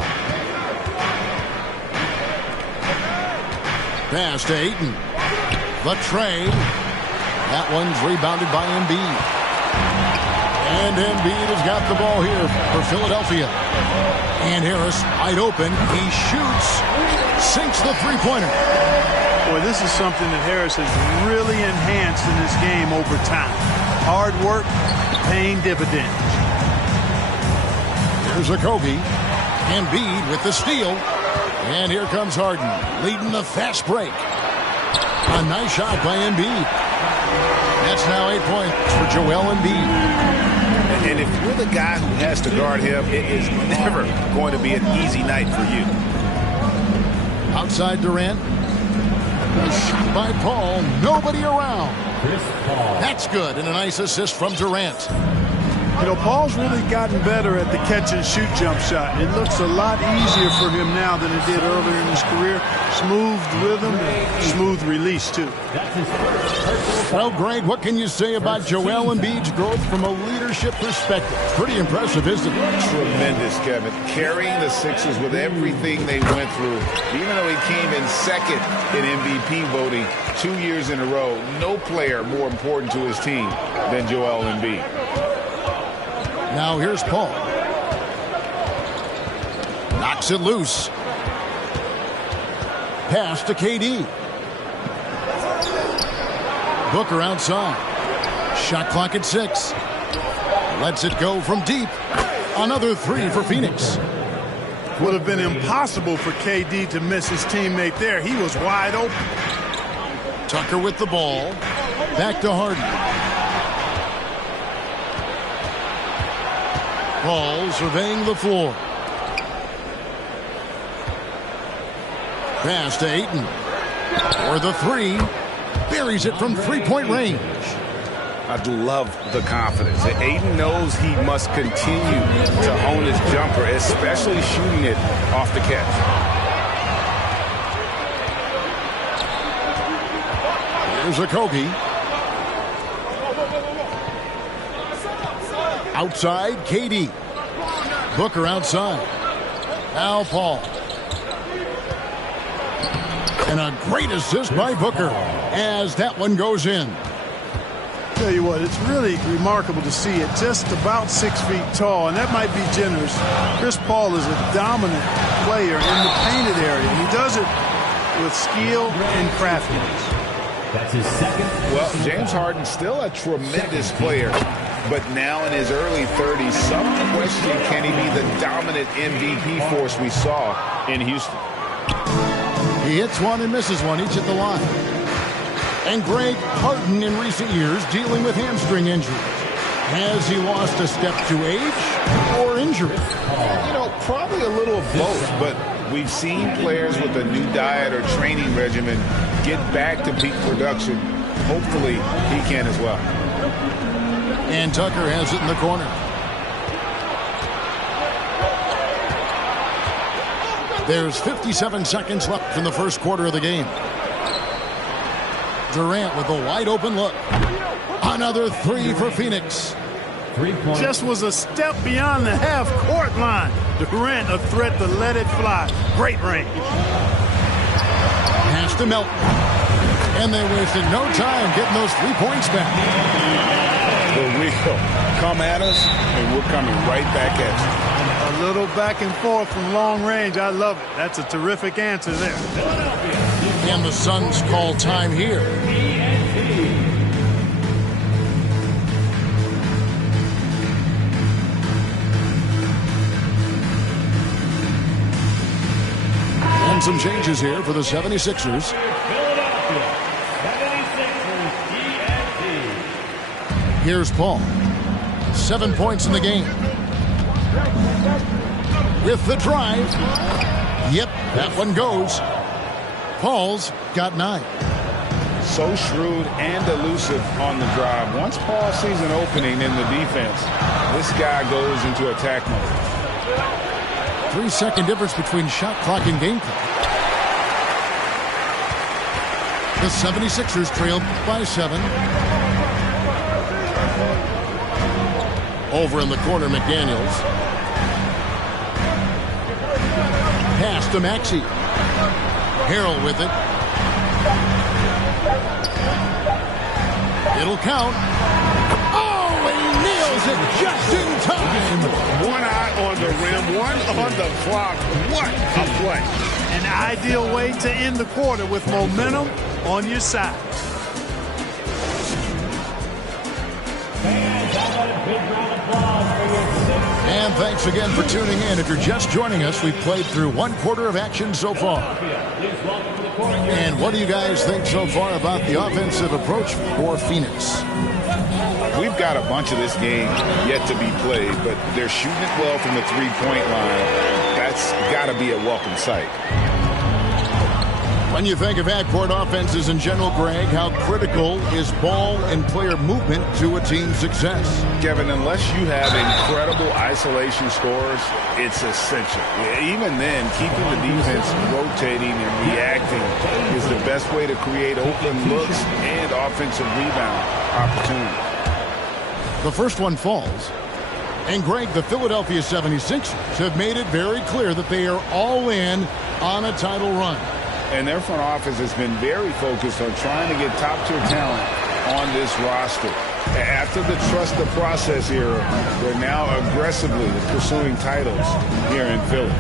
Pass to Ayton. The trade. That one's rebounded by Embiid. And Embiid has got the ball here for Philadelphia. And Harris wide open. He shoots. Sinks the three-pointer. Boy, this is something that Harris has really enhanced in this game over time. Hard work, paying dividends. Here's Okogie. Embiid with the steal. And here comes Harden, leading the fast break. A nice shot by Embiid. That's now 8 points for Joel Embiid. And if you're the guy who has to guard him, it is never going to be an easy night for you. Outside Durant. A shot by Paul. Nobody around. That's good. And a nice assist from Durant. You know, Paul's really gotten better at the catch-and-shoot jump shot. It looks a lot easier for him now than it did earlier in his career. Smooth rhythm and smooth release, too. Well, Greg, what can you say about Joel Embiid's growth from a leadership perspective? Pretty impressive, isn't it? Tremendous, Kevin. Carrying the Sixers with everything they went through. Even though he came in second in MVP voting 2 years in a row, no player more important to his team than Joel Embiid. Now here's Paul. Knocks it loose. Pass to KD. Booker outside. Shot clock at 6. Lets it go from deep. Another 3 for Phoenix. Would have been impossible for KD to miss his teammate there. He was wide open. Tucker with the ball. Back to Harden. Paul surveying the floor. Pass to Ayton. For the three. Buries it from three-point range. I love the confidence. Ayton knows he must continue to hone his jumper, especially shooting it off the catch. Here's Okogie. Outside, KD. Booker outside. Al Paul. And a great assist by Booker as that one goes in. Tell you what, it's really remarkable to see it. Just about 6 feet tall, and that might be generous. Chris Paul is a dominant player in the painted area. He does it with skill and craftiness. That's his second. Well, James Harden's still a tremendous player, but now in his early 30s, some question, can he be the dominant MVP force we saw in Houston? He hits one and misses one, each at the line. And Greg Harden in recent years dealing with hamstring injuries. Has he lost a step to age or injury? You know, probably a little of both, but we've seen players with a new diet or training regimen get back to peak production. Hopefully, he can as well. And Tucker has it in the corner. There's 57 seconds left in the first quarter of the game. Durant with a wide open look. Another three for Phoenix. Just was a step beyond the half-court line. Durant a threat to let it fly. Great range. Pass to Melton. And they wasted no time getting those 3 points back. For real. Come at us, and we're coming right back at you. A little back and forth from long range. I love it. That's a terrific answer there. And the Suns call time here. And some changes here for the 76ers. Here's Paul. 7 points in the game. With the drive. Yep, that one goes. Paul's got 9. So shrewd and elusive on the drive. Once Paul sees an opening in the defense, this guy goes into attack mode. 3-second difference between shot clock and game clock. The 76ers trailed by 7. Over in the corner, McDaniels. Pass to Maxey. Harrell with it. It'll count. Oh, and he nails it just in time. One eye on the rim, one on the clock. What a play. An ideal way to end the quarter with momentum on your side. And thanks again for tuning in. If you're just joining us, we've played through 1 quarter of action so far. And what do you guys think so far about the offensive approach for Phoenix? We've got a bunch of this game yet to be played, but they're shooting it well from the three-point line. That's got to be a welcome sight. When you think of half-court offenses in general, Greg, how critical is ball and player movement to a team's success? Kevin, unless you have incredible isolation scores, it's essential. Even then, keeping the defense rotating and reacting is the best way to create open looks and offensive rebound opportunities. The first one falls. And, Greg, the Philadelphia 76ers have made it very clear that they are all in on a title run. And their front office has been very focused on trying to get top-tier talent on this roster. After the trust the process era, they're now aggressively pursuing titles here in Philly.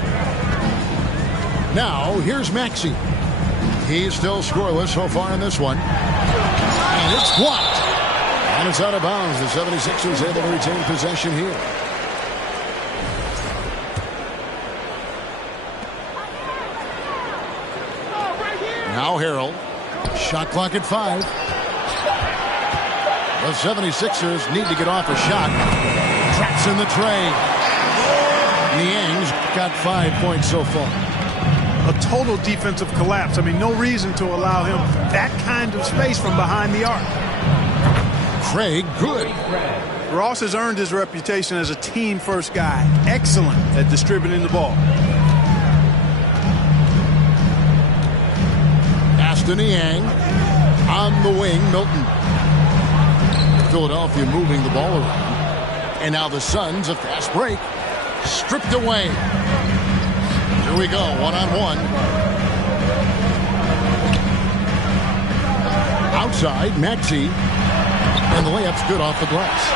Now, here's Maxey. He's still scoreless so far in this one. And it's blocked. And it's out of bounds. The 76ers able to retain possession here. Now Harrell. Shot clock at 5. The 76ers need to get off a shot. Traps in the tray. Niang's got 5 points so far. a total defensive collapse. I mean, no reason to allow him that kind of space from behind the arc. Craig Good. Ross has earned his reputation as a team-first guy. Excellent at distributing the ball. Aston Yang on the wing. Milton. Philadelphia moving the ball around. And now the Suns, a fast break. Stripped away. Here we go, one-on-one. Outside, Maxey. And the layup's good off the glass.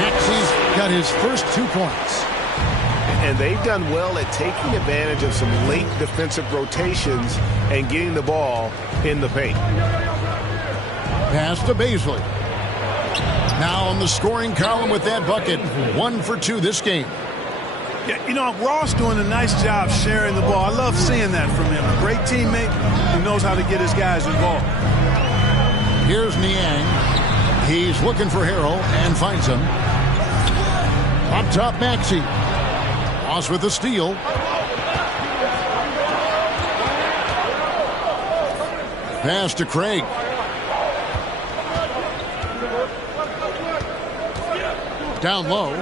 Maxey's got his first 2 points. And they've done well at taking advantage of some late defensive rotations and getting the ball in the paint. Pass to Bazley. Now on the scoring column with that bucket. 1 for 2 this game. Yeah, you know, Ross doing a nice job sharing the ball. I love seeing that from him. A great teammate who knows how to get his guys involved. Here's Niang. He's looking for Harrell and finds him. Up top, Maxey. Ross with the steal. Pass to Craig. Down low.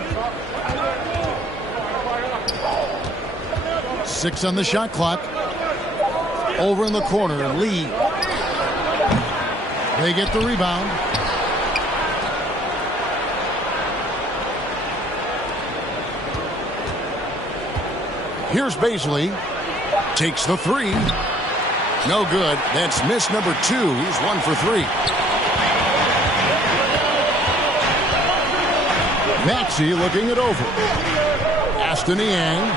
6 on the shot clock. Over in the corner, Lee. They get the rebound. Here's Bazley. Takes the 3. No good. That's miss number 2. He's 1 for 3. Maxey looking it over. Aston Yang.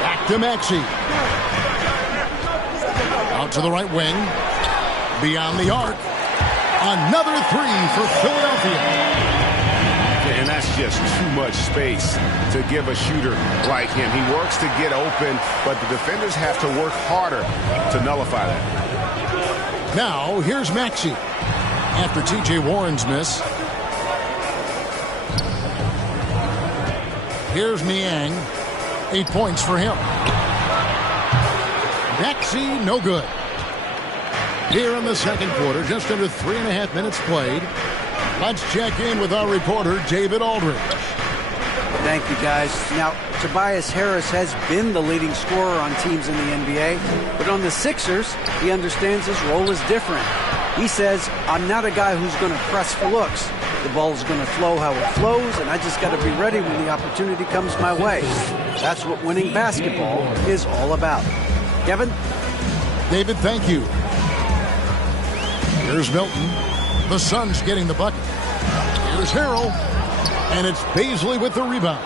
Back to Maxey. Out to the right wing. Beyond the arc. Another 3 for Philadelphia. And that's just too much space to give a shooter like him. He works to get open, but the defenders have to work harder to nullify that. Now, here's Maxey. After T.J. Warren's miss. Here's Niang. 8 points for him. Maxey, no good. Here in the second quarter, just under 3.5 minutes played. Let's check in with our reporter, David Aldridge. Thank you, guys. Now, Tobias Harris has been the leading scorer on teams in the NBA, but on the Sixers, he understands his role is different. He says, I'm not a guy who's going to press for looks. The ball is going to flow how it flows, and I just got to be ready when the opportunity comes my way. That's what winning basketball is all about. Kevin? David, thank you. Here's Milton. The Suns getting the bucket. Here's Harrell. And it's Bazley with the rebound.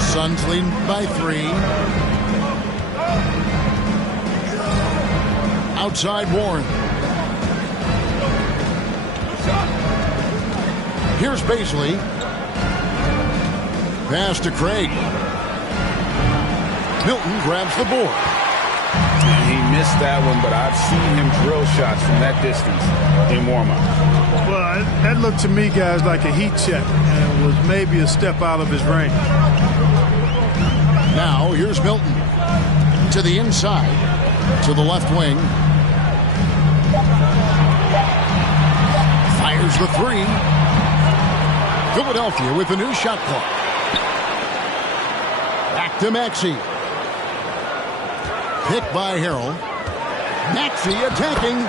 Suns leading by 3. Outside Warren. Here's Bazley. Pass to Craig. Milton grabs the board. He missed that one, but I've seen him drill shots from that distance in warm-up. Well, that looked to me, guys, like a heat check, and was maybe a step out of his range. Now, here's Milton. To the inside. To the left wing. Fires the 3. Philadelphia with a new shot clock. Back to Maxey. Picked by Harrell. Maxey attacking.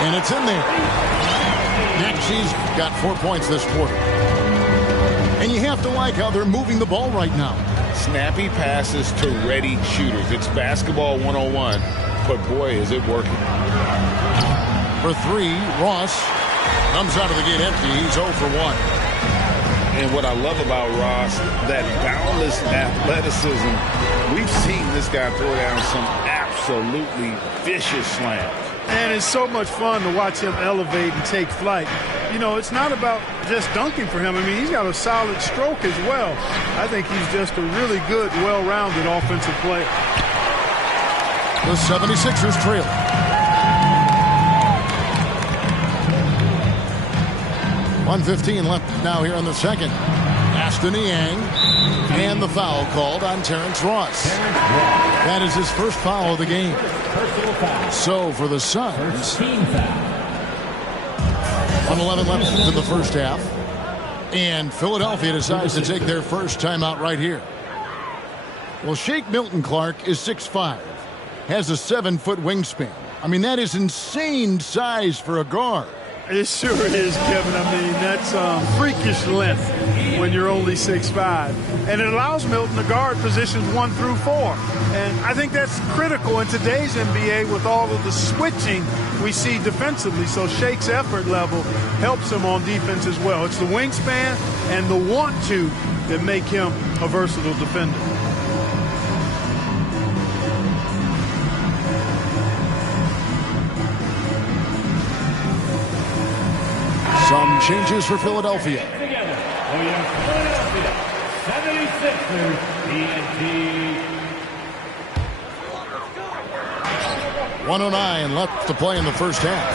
And it's in there. Maxey's got 4 points this quarter. And you have to like how they're moving the ball right now. Snappy passes to ready shooters. It's basketball 101, but boy, is it working. For 3, Ross comes out of the gate empty. He's 0 for 1. And what I love about Ross, that boundless athleticism. We've seen this guy throw down some absolutely vicious slams. And it's so much fun to watch him elevate and take flight. You know, it's not about just dunking for him. I mean, he's got a solid stroke as well. I think he's just a really good, well-rounded offensive player. The 76ers trail. .115 left now here in the second. Pass to Niang. And the foul called on Terrence Ross. That is his first foul of the game. So for the Suns, 1:11 left in the first half. And Philadelphia decides to take their first timeout right here. Well, Shake Milton, Clark, is 6'5", has a 7-foot wingspan. I mean, that is insane size for a guard. It sure is, Kevin. I mean, that's freakish length when you're only 6'5". And it allows Milton to guard positions 1 through 4. And I think that's critical in today's NBA with all of the switching we see defensively. So Shake's effort level helps him on defense as well. It's the wingspan and the want-to that make him a versatile defender. Some changes for Philadelphia. Together for your Philadelphia 76ers TNT. 1:09 left to play in the first half.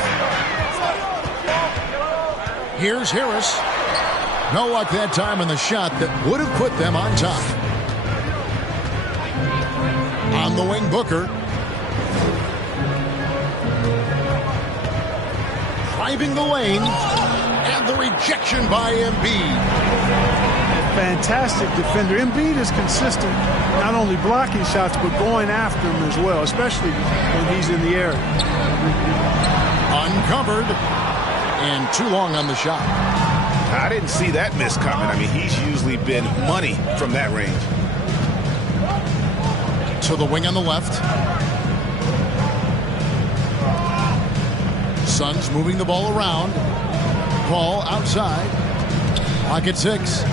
Here's Harris. No luck that time in the shot that would have put them on top. On the wing, Booker. Driving the lane. And the rejection by Embiid. Fantastic defender. Embiid is consistent, not only blocking shots, but going after them as well, especially when he's in the air. Uncovered. And too long on the shot. I didn't see that miss coming. I mean, he's usually been money from that range. To the wing on the left. Suns moving the ball around. Paul outside. Clock at 6.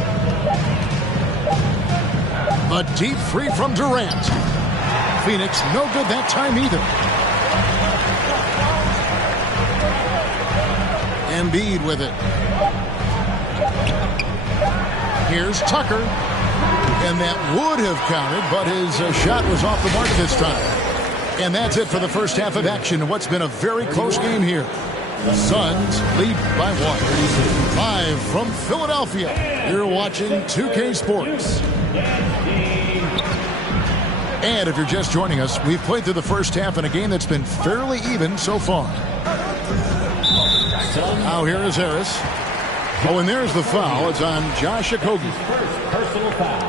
A deep free from Durant. Phoenix no good that time either. Embiid with it. Here's Tucker. And that would have counted, but his shot was off the mark this time. And that's it for the first half of action. What's been a very close game here. The Suns lead by 1. Live from Philadelphia, you're watching 2K Sports. And if you're just joining us, we've played through the first half in a game that's been fairly even so far. Now here is Harris. Oh, and there's the foul. It's on Josh Okogie.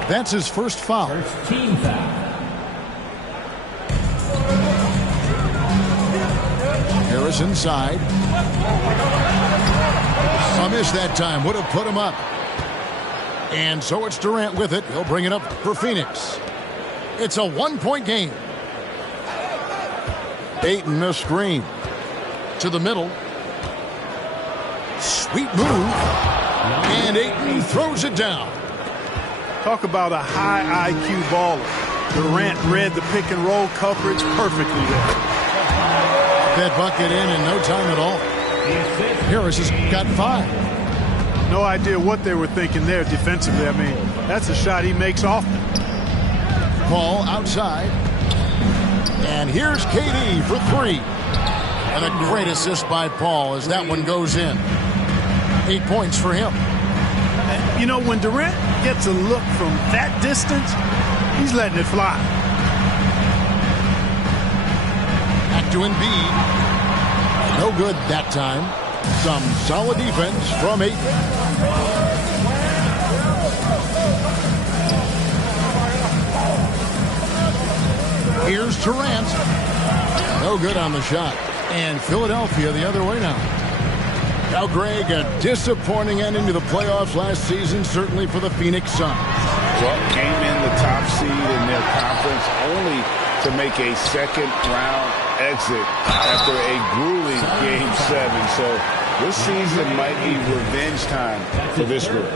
That's his first foul. First team foul. Harris inside. A miss that time. Would have put him up. And so it's Durant with it. He'll bring it up for Phoenix. It's a 1-point game. Ayton a screen. To the middle. Sweet move. And Ayton throws it down. Talk about a high IQ baller. Durant read the pick and roll coverage perfectly there. That bucket in no time at all. Harris has got 5. No idea what they were thinking there defensively. I mean, that's a shot he makes often. Paul outside. And here's KD for 3. And a great assist by Paul as that one goes in. 8 points for him. And, you know, when Durant gets a look from that distance, he's letting it fly. Back to Embiid. No good that time. Some solid defense from Ayton. Here's Durant. No good on the shot. And Philadelphia the other way now. Now, Greg, a disappointing ending to the playoffs last season, certainly for the Phoenix Suns. Well, came in the top seed in their conference only to make a second-round exit after a grueling Game 7. So this season might be revenge time for this group.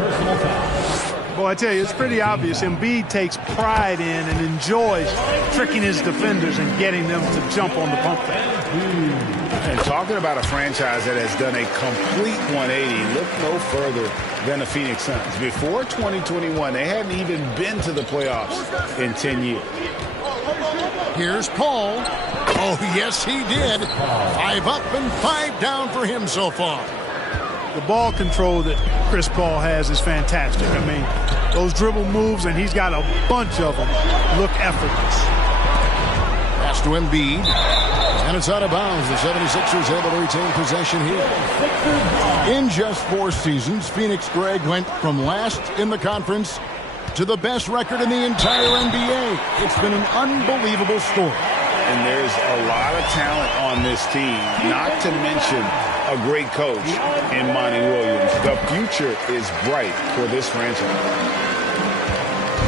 Boy, I tell you, it's pretty obvious. Embiid takes pride in and enjoys tricking his defenders and getting them to jump on the pump fake. And talking about a franchise that has done a complete 180, look no further than the Phoenix Suns. Before 2021, they hadn't even been to the playoffs in 10 years. Here's Paul. Oh, yes, he did. 5 up and 5 down for him so far. The ball control that Chris Paul has is fantastic. I mean, Those dribble moves, and he's got a bunch of them, look effortless. Pass to Embiid. And it's out of bounds. The 76ers able to retain possession here. In just 4 seasons, Phoenix, Greg, went from last in the conference to the best record in the entire NBA. It's been an unbelievable story. And there's a lot of talent on this team, not to mention a great coach in Monty Williams. The future is bright for this franchise.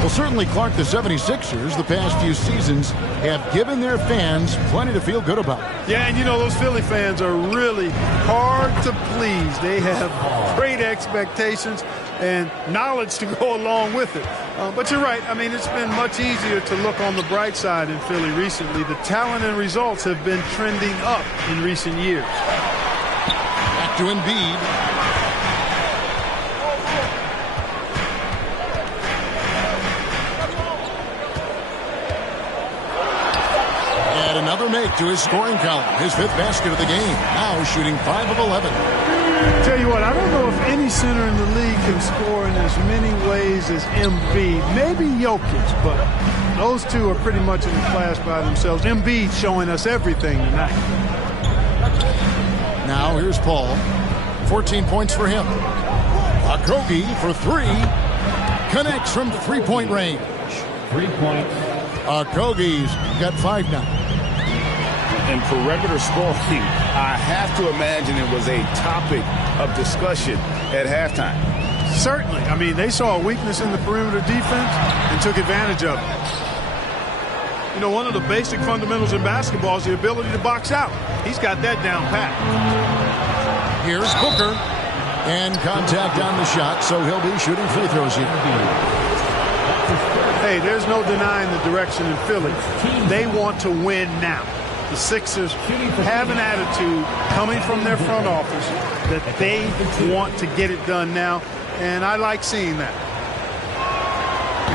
Well, certainly, Clark, the 76ers, the past few seasons, have given their fans plenty to feel good about. Yeah, and you know, those Philly fans are really hard to please. They have great expectations and knowledge to go along with it. But you're right. I mean, it's been much easier to look on the bright side in Philly recently. The talent and results have been trending up in recent years. Back to Embiid. Another make to his scoring column. His 5th basket of the game. Now shooting 5 of 11. Tell you what, I don't know if any center in the league can score in as many ways as Embiid. Maybe Jokic, but those two are pretty much in the class by themselves. Embiid showing us everything tonight. Now here's Paul. 14 points for him. Okogie for 3. Connects from 3-point range. 3 points. Okogie's got 5 now. And perimeter scoring, I have to imagine it was a topic of discussion at halftime. Certainly. I mean, they saw a weakness in the perimeter defense and took advantage of it. You know, one of the basic fundamentals in basketball is the ability to box out. He's got that down pat. Here's Booker. And contact on the shot, so he'll be shooting free throws here. Hey, there's no denying the direction in Philly. They want to win now. The Sixers have an attitude coming from their front office that they want to get it done now, and I like seeing that.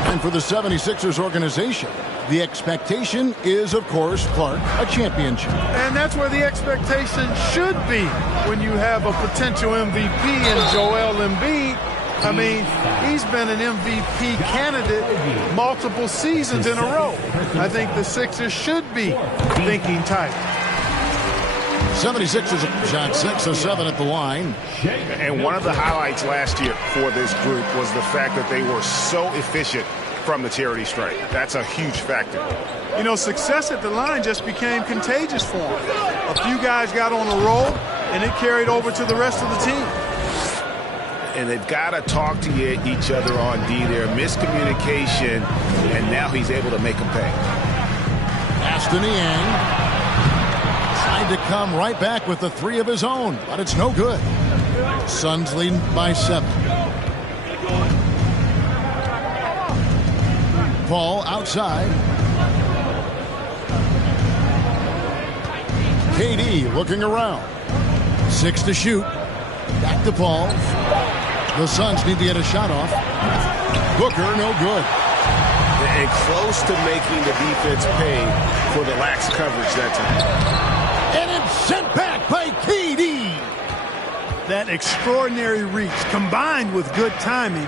And for the 76ers organization, the expectation is, of course, Clark, a championship. And that's where the expectation should be when you have a potential MVP in Joel Embiid. I mean, he's been an MVP candidate multiple seasons in a row. I think the Sixers should be thinking tight. 76ers shot 6 of 7 at the line. And one of the highlights last year for this group was the fact that they were so efficient from the charity stripe. That's a huge factor. You know, success at the line just became contagious for them. A few guys got on a roll, and it carried over to the rest of the team. And they've got to talk to each other on D there. Miscommunication, and now he's able to make them pay. Pass to Niang. Tried to come right back with the 3 of his own, but it's no good. Suns leading by 7. Paul outside. KD looking around. 6 to shoot. Back to Paul. The Suns need to get a shot off. Booker, no good. And close to making the defense pay for the lax coverage that time. And it's sent back by KD. That extraordinary reach combined with good timing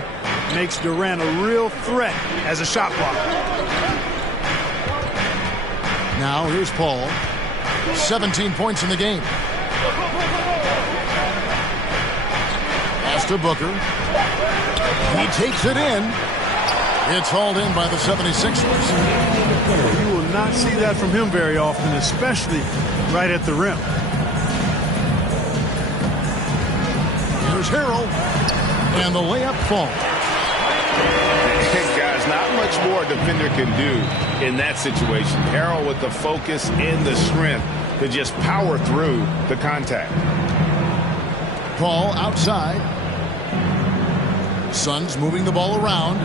makes Durant a real threat as a shot blocker. Now here's Paul. 17 points in the game. Pass to Booker. He takes it in. It's hauled in by the 76ers. You will not see that from him very often, especially right at the rim. Here's Harrell. And the layup falls. Guys, not much more a defender can do in that situation. Harrell with the focus and the strength to just power through the contact. Paul outside. Suns moving the ball around.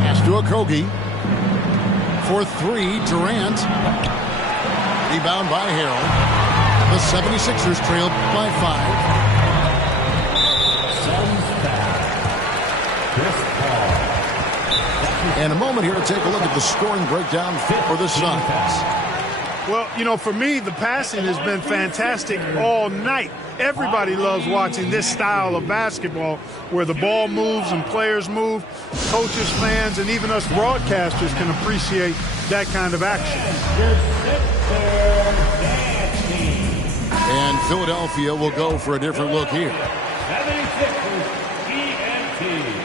Pass to Okogie. For 3, Durant. Rebound by Harrell. The 76ers trailed by 5. And a moment here to take a look at the scoring breakdown for the Suns. Well, you know, for me, the passing has been fantastic all night. Everybody loves watching this style of basketball where the ball moves and players move. Coaches, fans, and even us broadcasters can appreciate that kind of action. And Philadelphia will go for a different look here. 76ers ENT.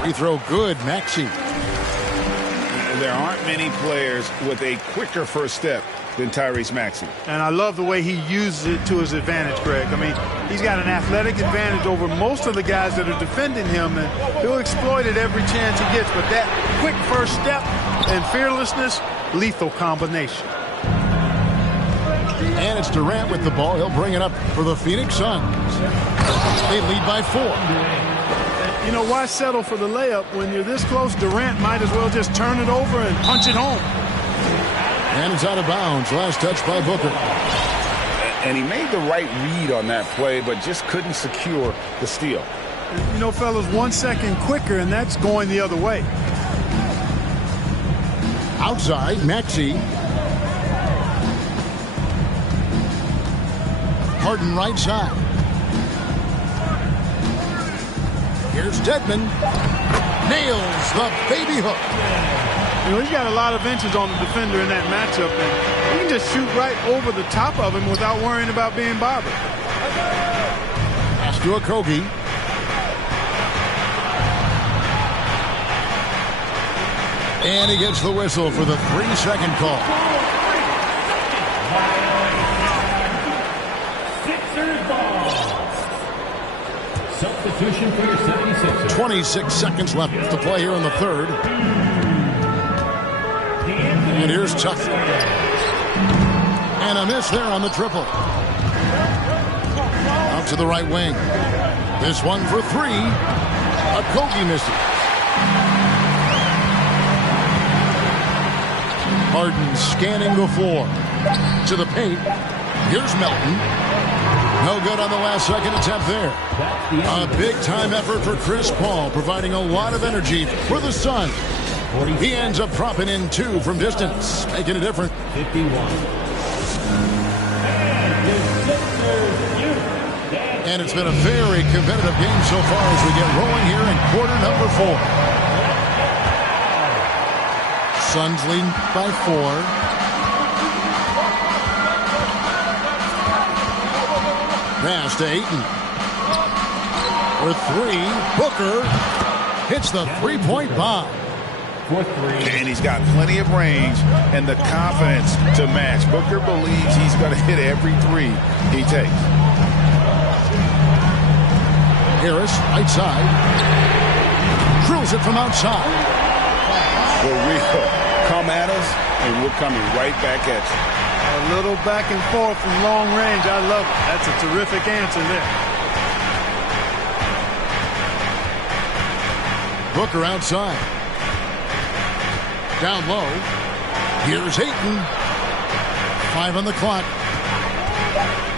Free throw good, Maxey. There aren't many players with a quicker first step than Tyrese Maxey. And I love the way he uses it to his advantage, Greg. I mean, he's got an athletic advantage over most of the guys that are defending him, and he'll exploit it every chance he gets. But that quick first step and fearlessness, lethal combination. And it's Durant with the ball. He'll bring it up for the Phoenix Suns. They lead by 4. You know, why settle for the layup when you're this close? Durant might as well just turn it over and punch it home. And it's out of bounds. Last touch by Booker. And he made the right read on that play, but just couldn't secure the steal. You know, fellas, 1 second quicker, and that's going the other way. Outside, Maxey. Harden right side. Here's Dedmon. Nails the baby hook. You know, he's got a lot of inches on the defender in that matchup, and he can just shoot right over the top of him without worrying about being bothered. Pass to Okogie. And he gets the whistle for the 3-second call. Sixers ball. Substitution for your 76ers. 26 seconds left to play here in the third. And here's Tucker. And a miss there on the triple. Out to the right wing. This one for 3. Okogie misses. Harden scanning the floor. To the paint. Here's Melton. No good on the last second attempt there. A big-time effort for Chris Paul, providing a lot of energy for the Suns. He ends up dropping in 2 from distance, making a difference. 51. And it's been a very competitive game so far as we get rolling here in quarter number 4. Suns lead by 4. Pass to Ayton. For 3, Booker hits the three-point bomb. And he's got plenty of range and the confidence to match. Booker believes he's going to hit every 3 he takes. Harris, right side. Drills it from outside. For real. Come at us, and we're coming right back at you. A little back and forth from long range. I love it. That's a terrific answer there. Booker outside. Down low. Here's Ayton. 5 on the clock.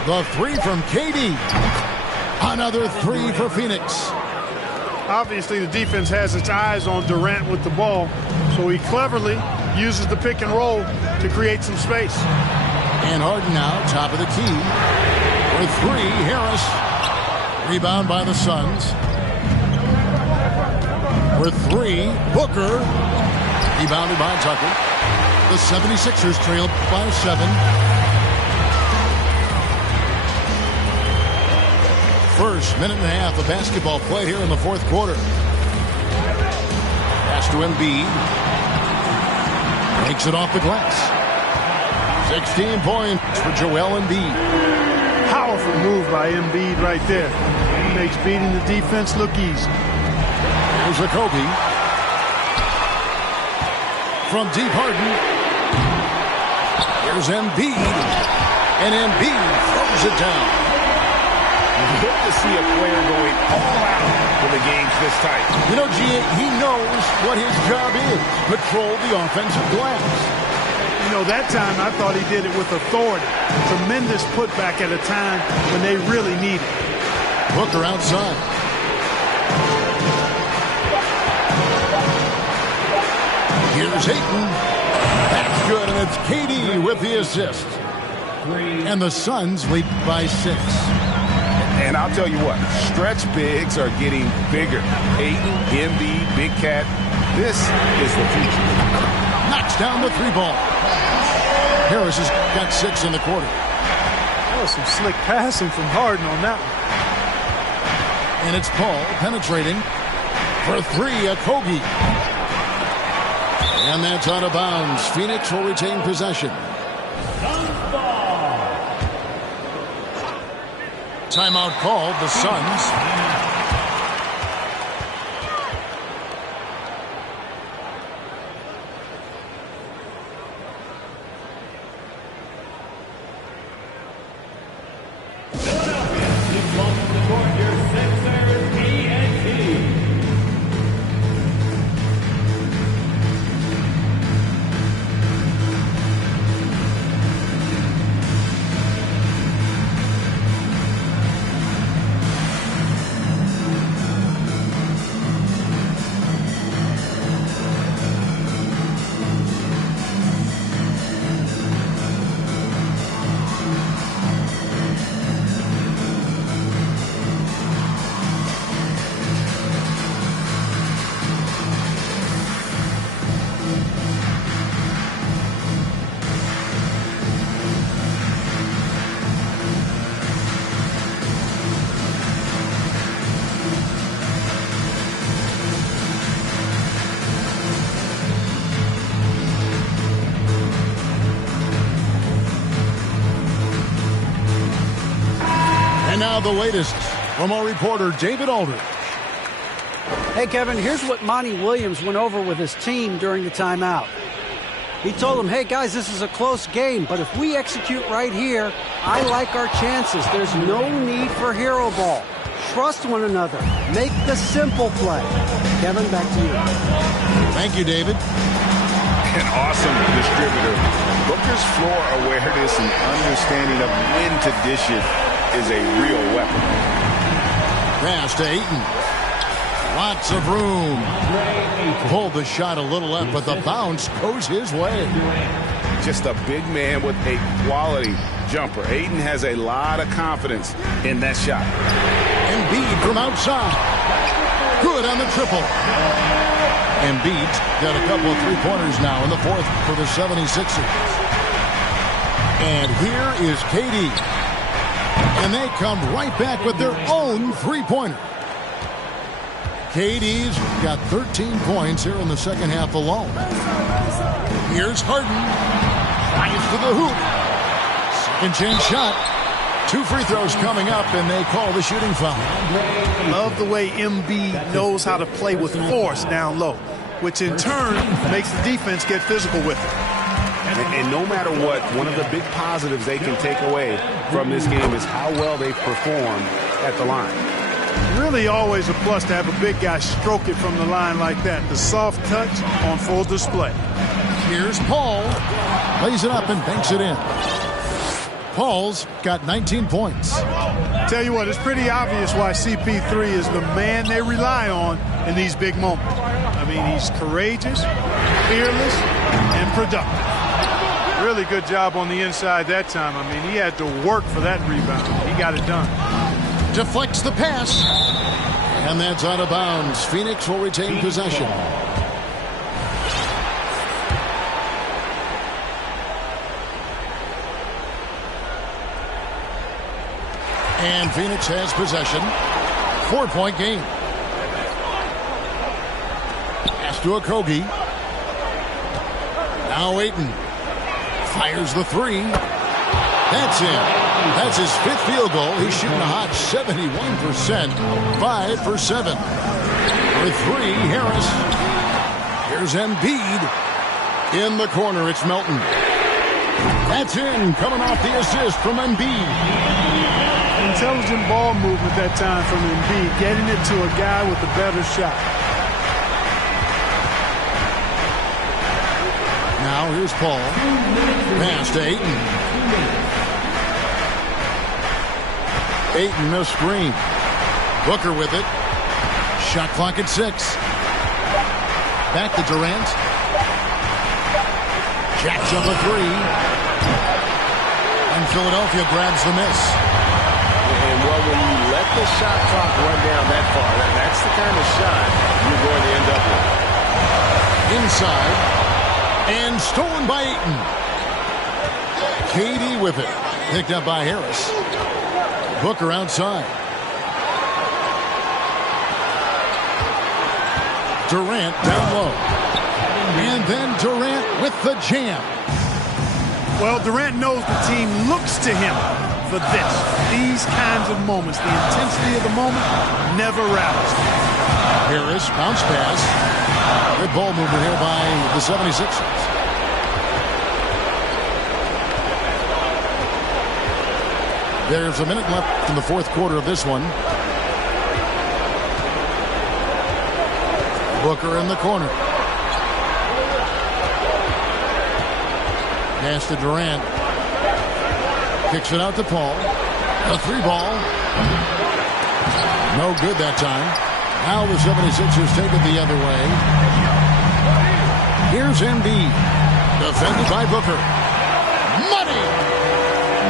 The 3 from KD. Another 3 for Phoenix. Obviously, the defense has its eyes on Durant with the ball, so he cleverly uses the pick and roll to create some space. And Harden now, top of the key. For 3, Harris. Rebound by the Suns. For 3, Booker. Rebounded by Tucker. The 76ers trail by 7. First minute and a half of basketball play here in the fourth quarter. Pass to Embiid. Takes it off the glass. 16 points for Joel Embiid. Powerful move by Embiid right there. He makes beating the defense look easy. Here's Okogie. From deep, Harden. Here's Embiid. And Embiid throws it down. Good to see a player going all out for the games this tight. You know, G, he knows what his job is. Patrol the offensive glass. You know, that time I thought he did it with authority. Tremendous putback at a time when they really need it. Booker outside. Here's Ayton. That's good, and it's KD with the assist. And the Suns lead by 6. And I'll tell you what, stretch bigs are getting bigger. Ayton, Embiid, Big Cat. This is the future. Knocks down the 3-ball. Harris has got 6 in the quarter. That was some slick passing from Harden on that one. And it's Paul penetrating for 3, Okogie. And that's out of bounds. Phoenix will retain possession. Timeout called, the Suns. Now the latest from our reporter, David Aldridge. Hey, Kevin, here's what Monty Williams went over with his team during the timeout. He told them, hey, guys, this is a close game, but if we execute right here, I like our chances. There's no need for hero ball. Trust one another. Make the simple play. Kevin, back to you. Thank you, David. An awesome distributor. Booker's floor awareness and understanding of when to dish it is a real weapon. Pass to Ayton. Lots of room. Pulled the shot a little left, but the bounce goes his way. Just a big man with a quality jumper. Ayton has a lot of confidence in that shot. Embiid from outside. Good on the triple. Embiid's got a couple of three-pointers now in the fourth for the 76ers. And here is KD. And they come right back with their own three-pointer. KD's got 13 points here in the second half alone. Here's Harden. Drives to the hoop. Second chance shot. 2 free throws coming up, and they call the shooting foul. Love the way Embiid knows how to play with force down low, which in turn makes the defense get physical with it. And no matter what, one of the big positives they can take away from this game is how well they perform at the line. Really always a plus to have a big guy stroke it from the line like that. The soft touch on full display. Here's Paul. Lays it up and banks it in. Paul's got 19 points. Tell you what, it's pretty obvious why CP3 is the man they rely on in these big moments. I mean, he's courageous, fearless, and productive. Really good job on the inside that time. I mean, he had to work for that rebound. He got it done. Deflects the pass. And that's out of bounds. Phoenix will retain possession. And Phoenix has possession. 4-point game. Pass to Okogie. Now Ayton. Fires the three. That's in. That's his 5th field goal. He's shooting a hot 71%. 5 for 7. With 3, Harris. Here's Embiid. In the corner, it's Melton. That's in. Coming off the assist from Embiid. Intelligent ball movement that time from Embiid, getting it to a guy with a better shot. Now Now here's Paul. Pass to Ayton. Ayton, no screen. Booker with it. Shot clock at 6. Back to Durant. Jacks up a 3. And Philadelphia grabs the miss. And well, when you let the shot clock run down that far, that's the kind of shot you're going to end up with. Inside. And stolen by Ayton. KD with it. Picked up by Harris. Booker outside. Durant down low. And then Durant with the jam. Well, Durant knows the team looks to him for this. These kinds of moments, the intensity of the moment never rattles. Harris, bounce pass. Good ball movement here by the 76ers. There's a minute left in the fourth quarter of this one. Booker in the corner. Pass to Durant. Kicks it out to Paul. A 3-ball. No good that time. Now the 76ers take it the other way. Here's Embiid. Defended by Booker. Money!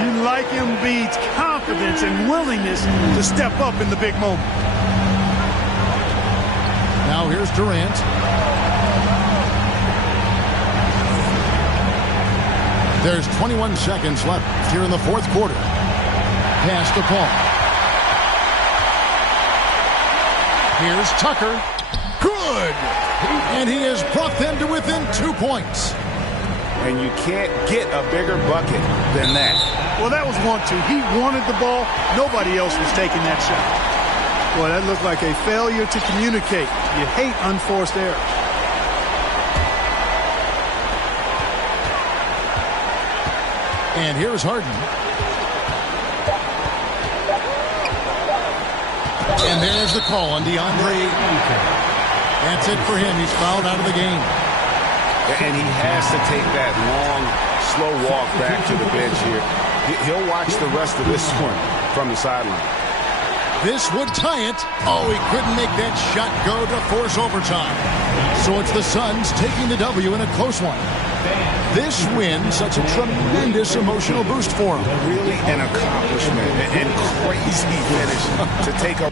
You like Embiid's confidence and willingness to step up in the big moment. Now here's Durant. There's 21 seconds left here in the fourth quarter. Pass to Paul. Here's Tucker. Good! And he has brought them to within 2 points. And you can't get a bigger bucket than that. Well, that was 1-2. He wanted the ball. Nobody else was taking that shot. Boy, that looked like a failure to communicate. You hate unforced errors. And here's Harden. And there's the call on DeAndre Ayton. That's it for him. He's fouled out of the game. And he has to take that long, slow walk back to the bench here. He'll watch the rest of this one from the sideline. This would tie it. Oh, he couldn't make that shot go to force overtime. So it's the Suns taking the W in a close one. This win, such a tremendous emotional boost for him. Really an accomplishment and crazy finish to take a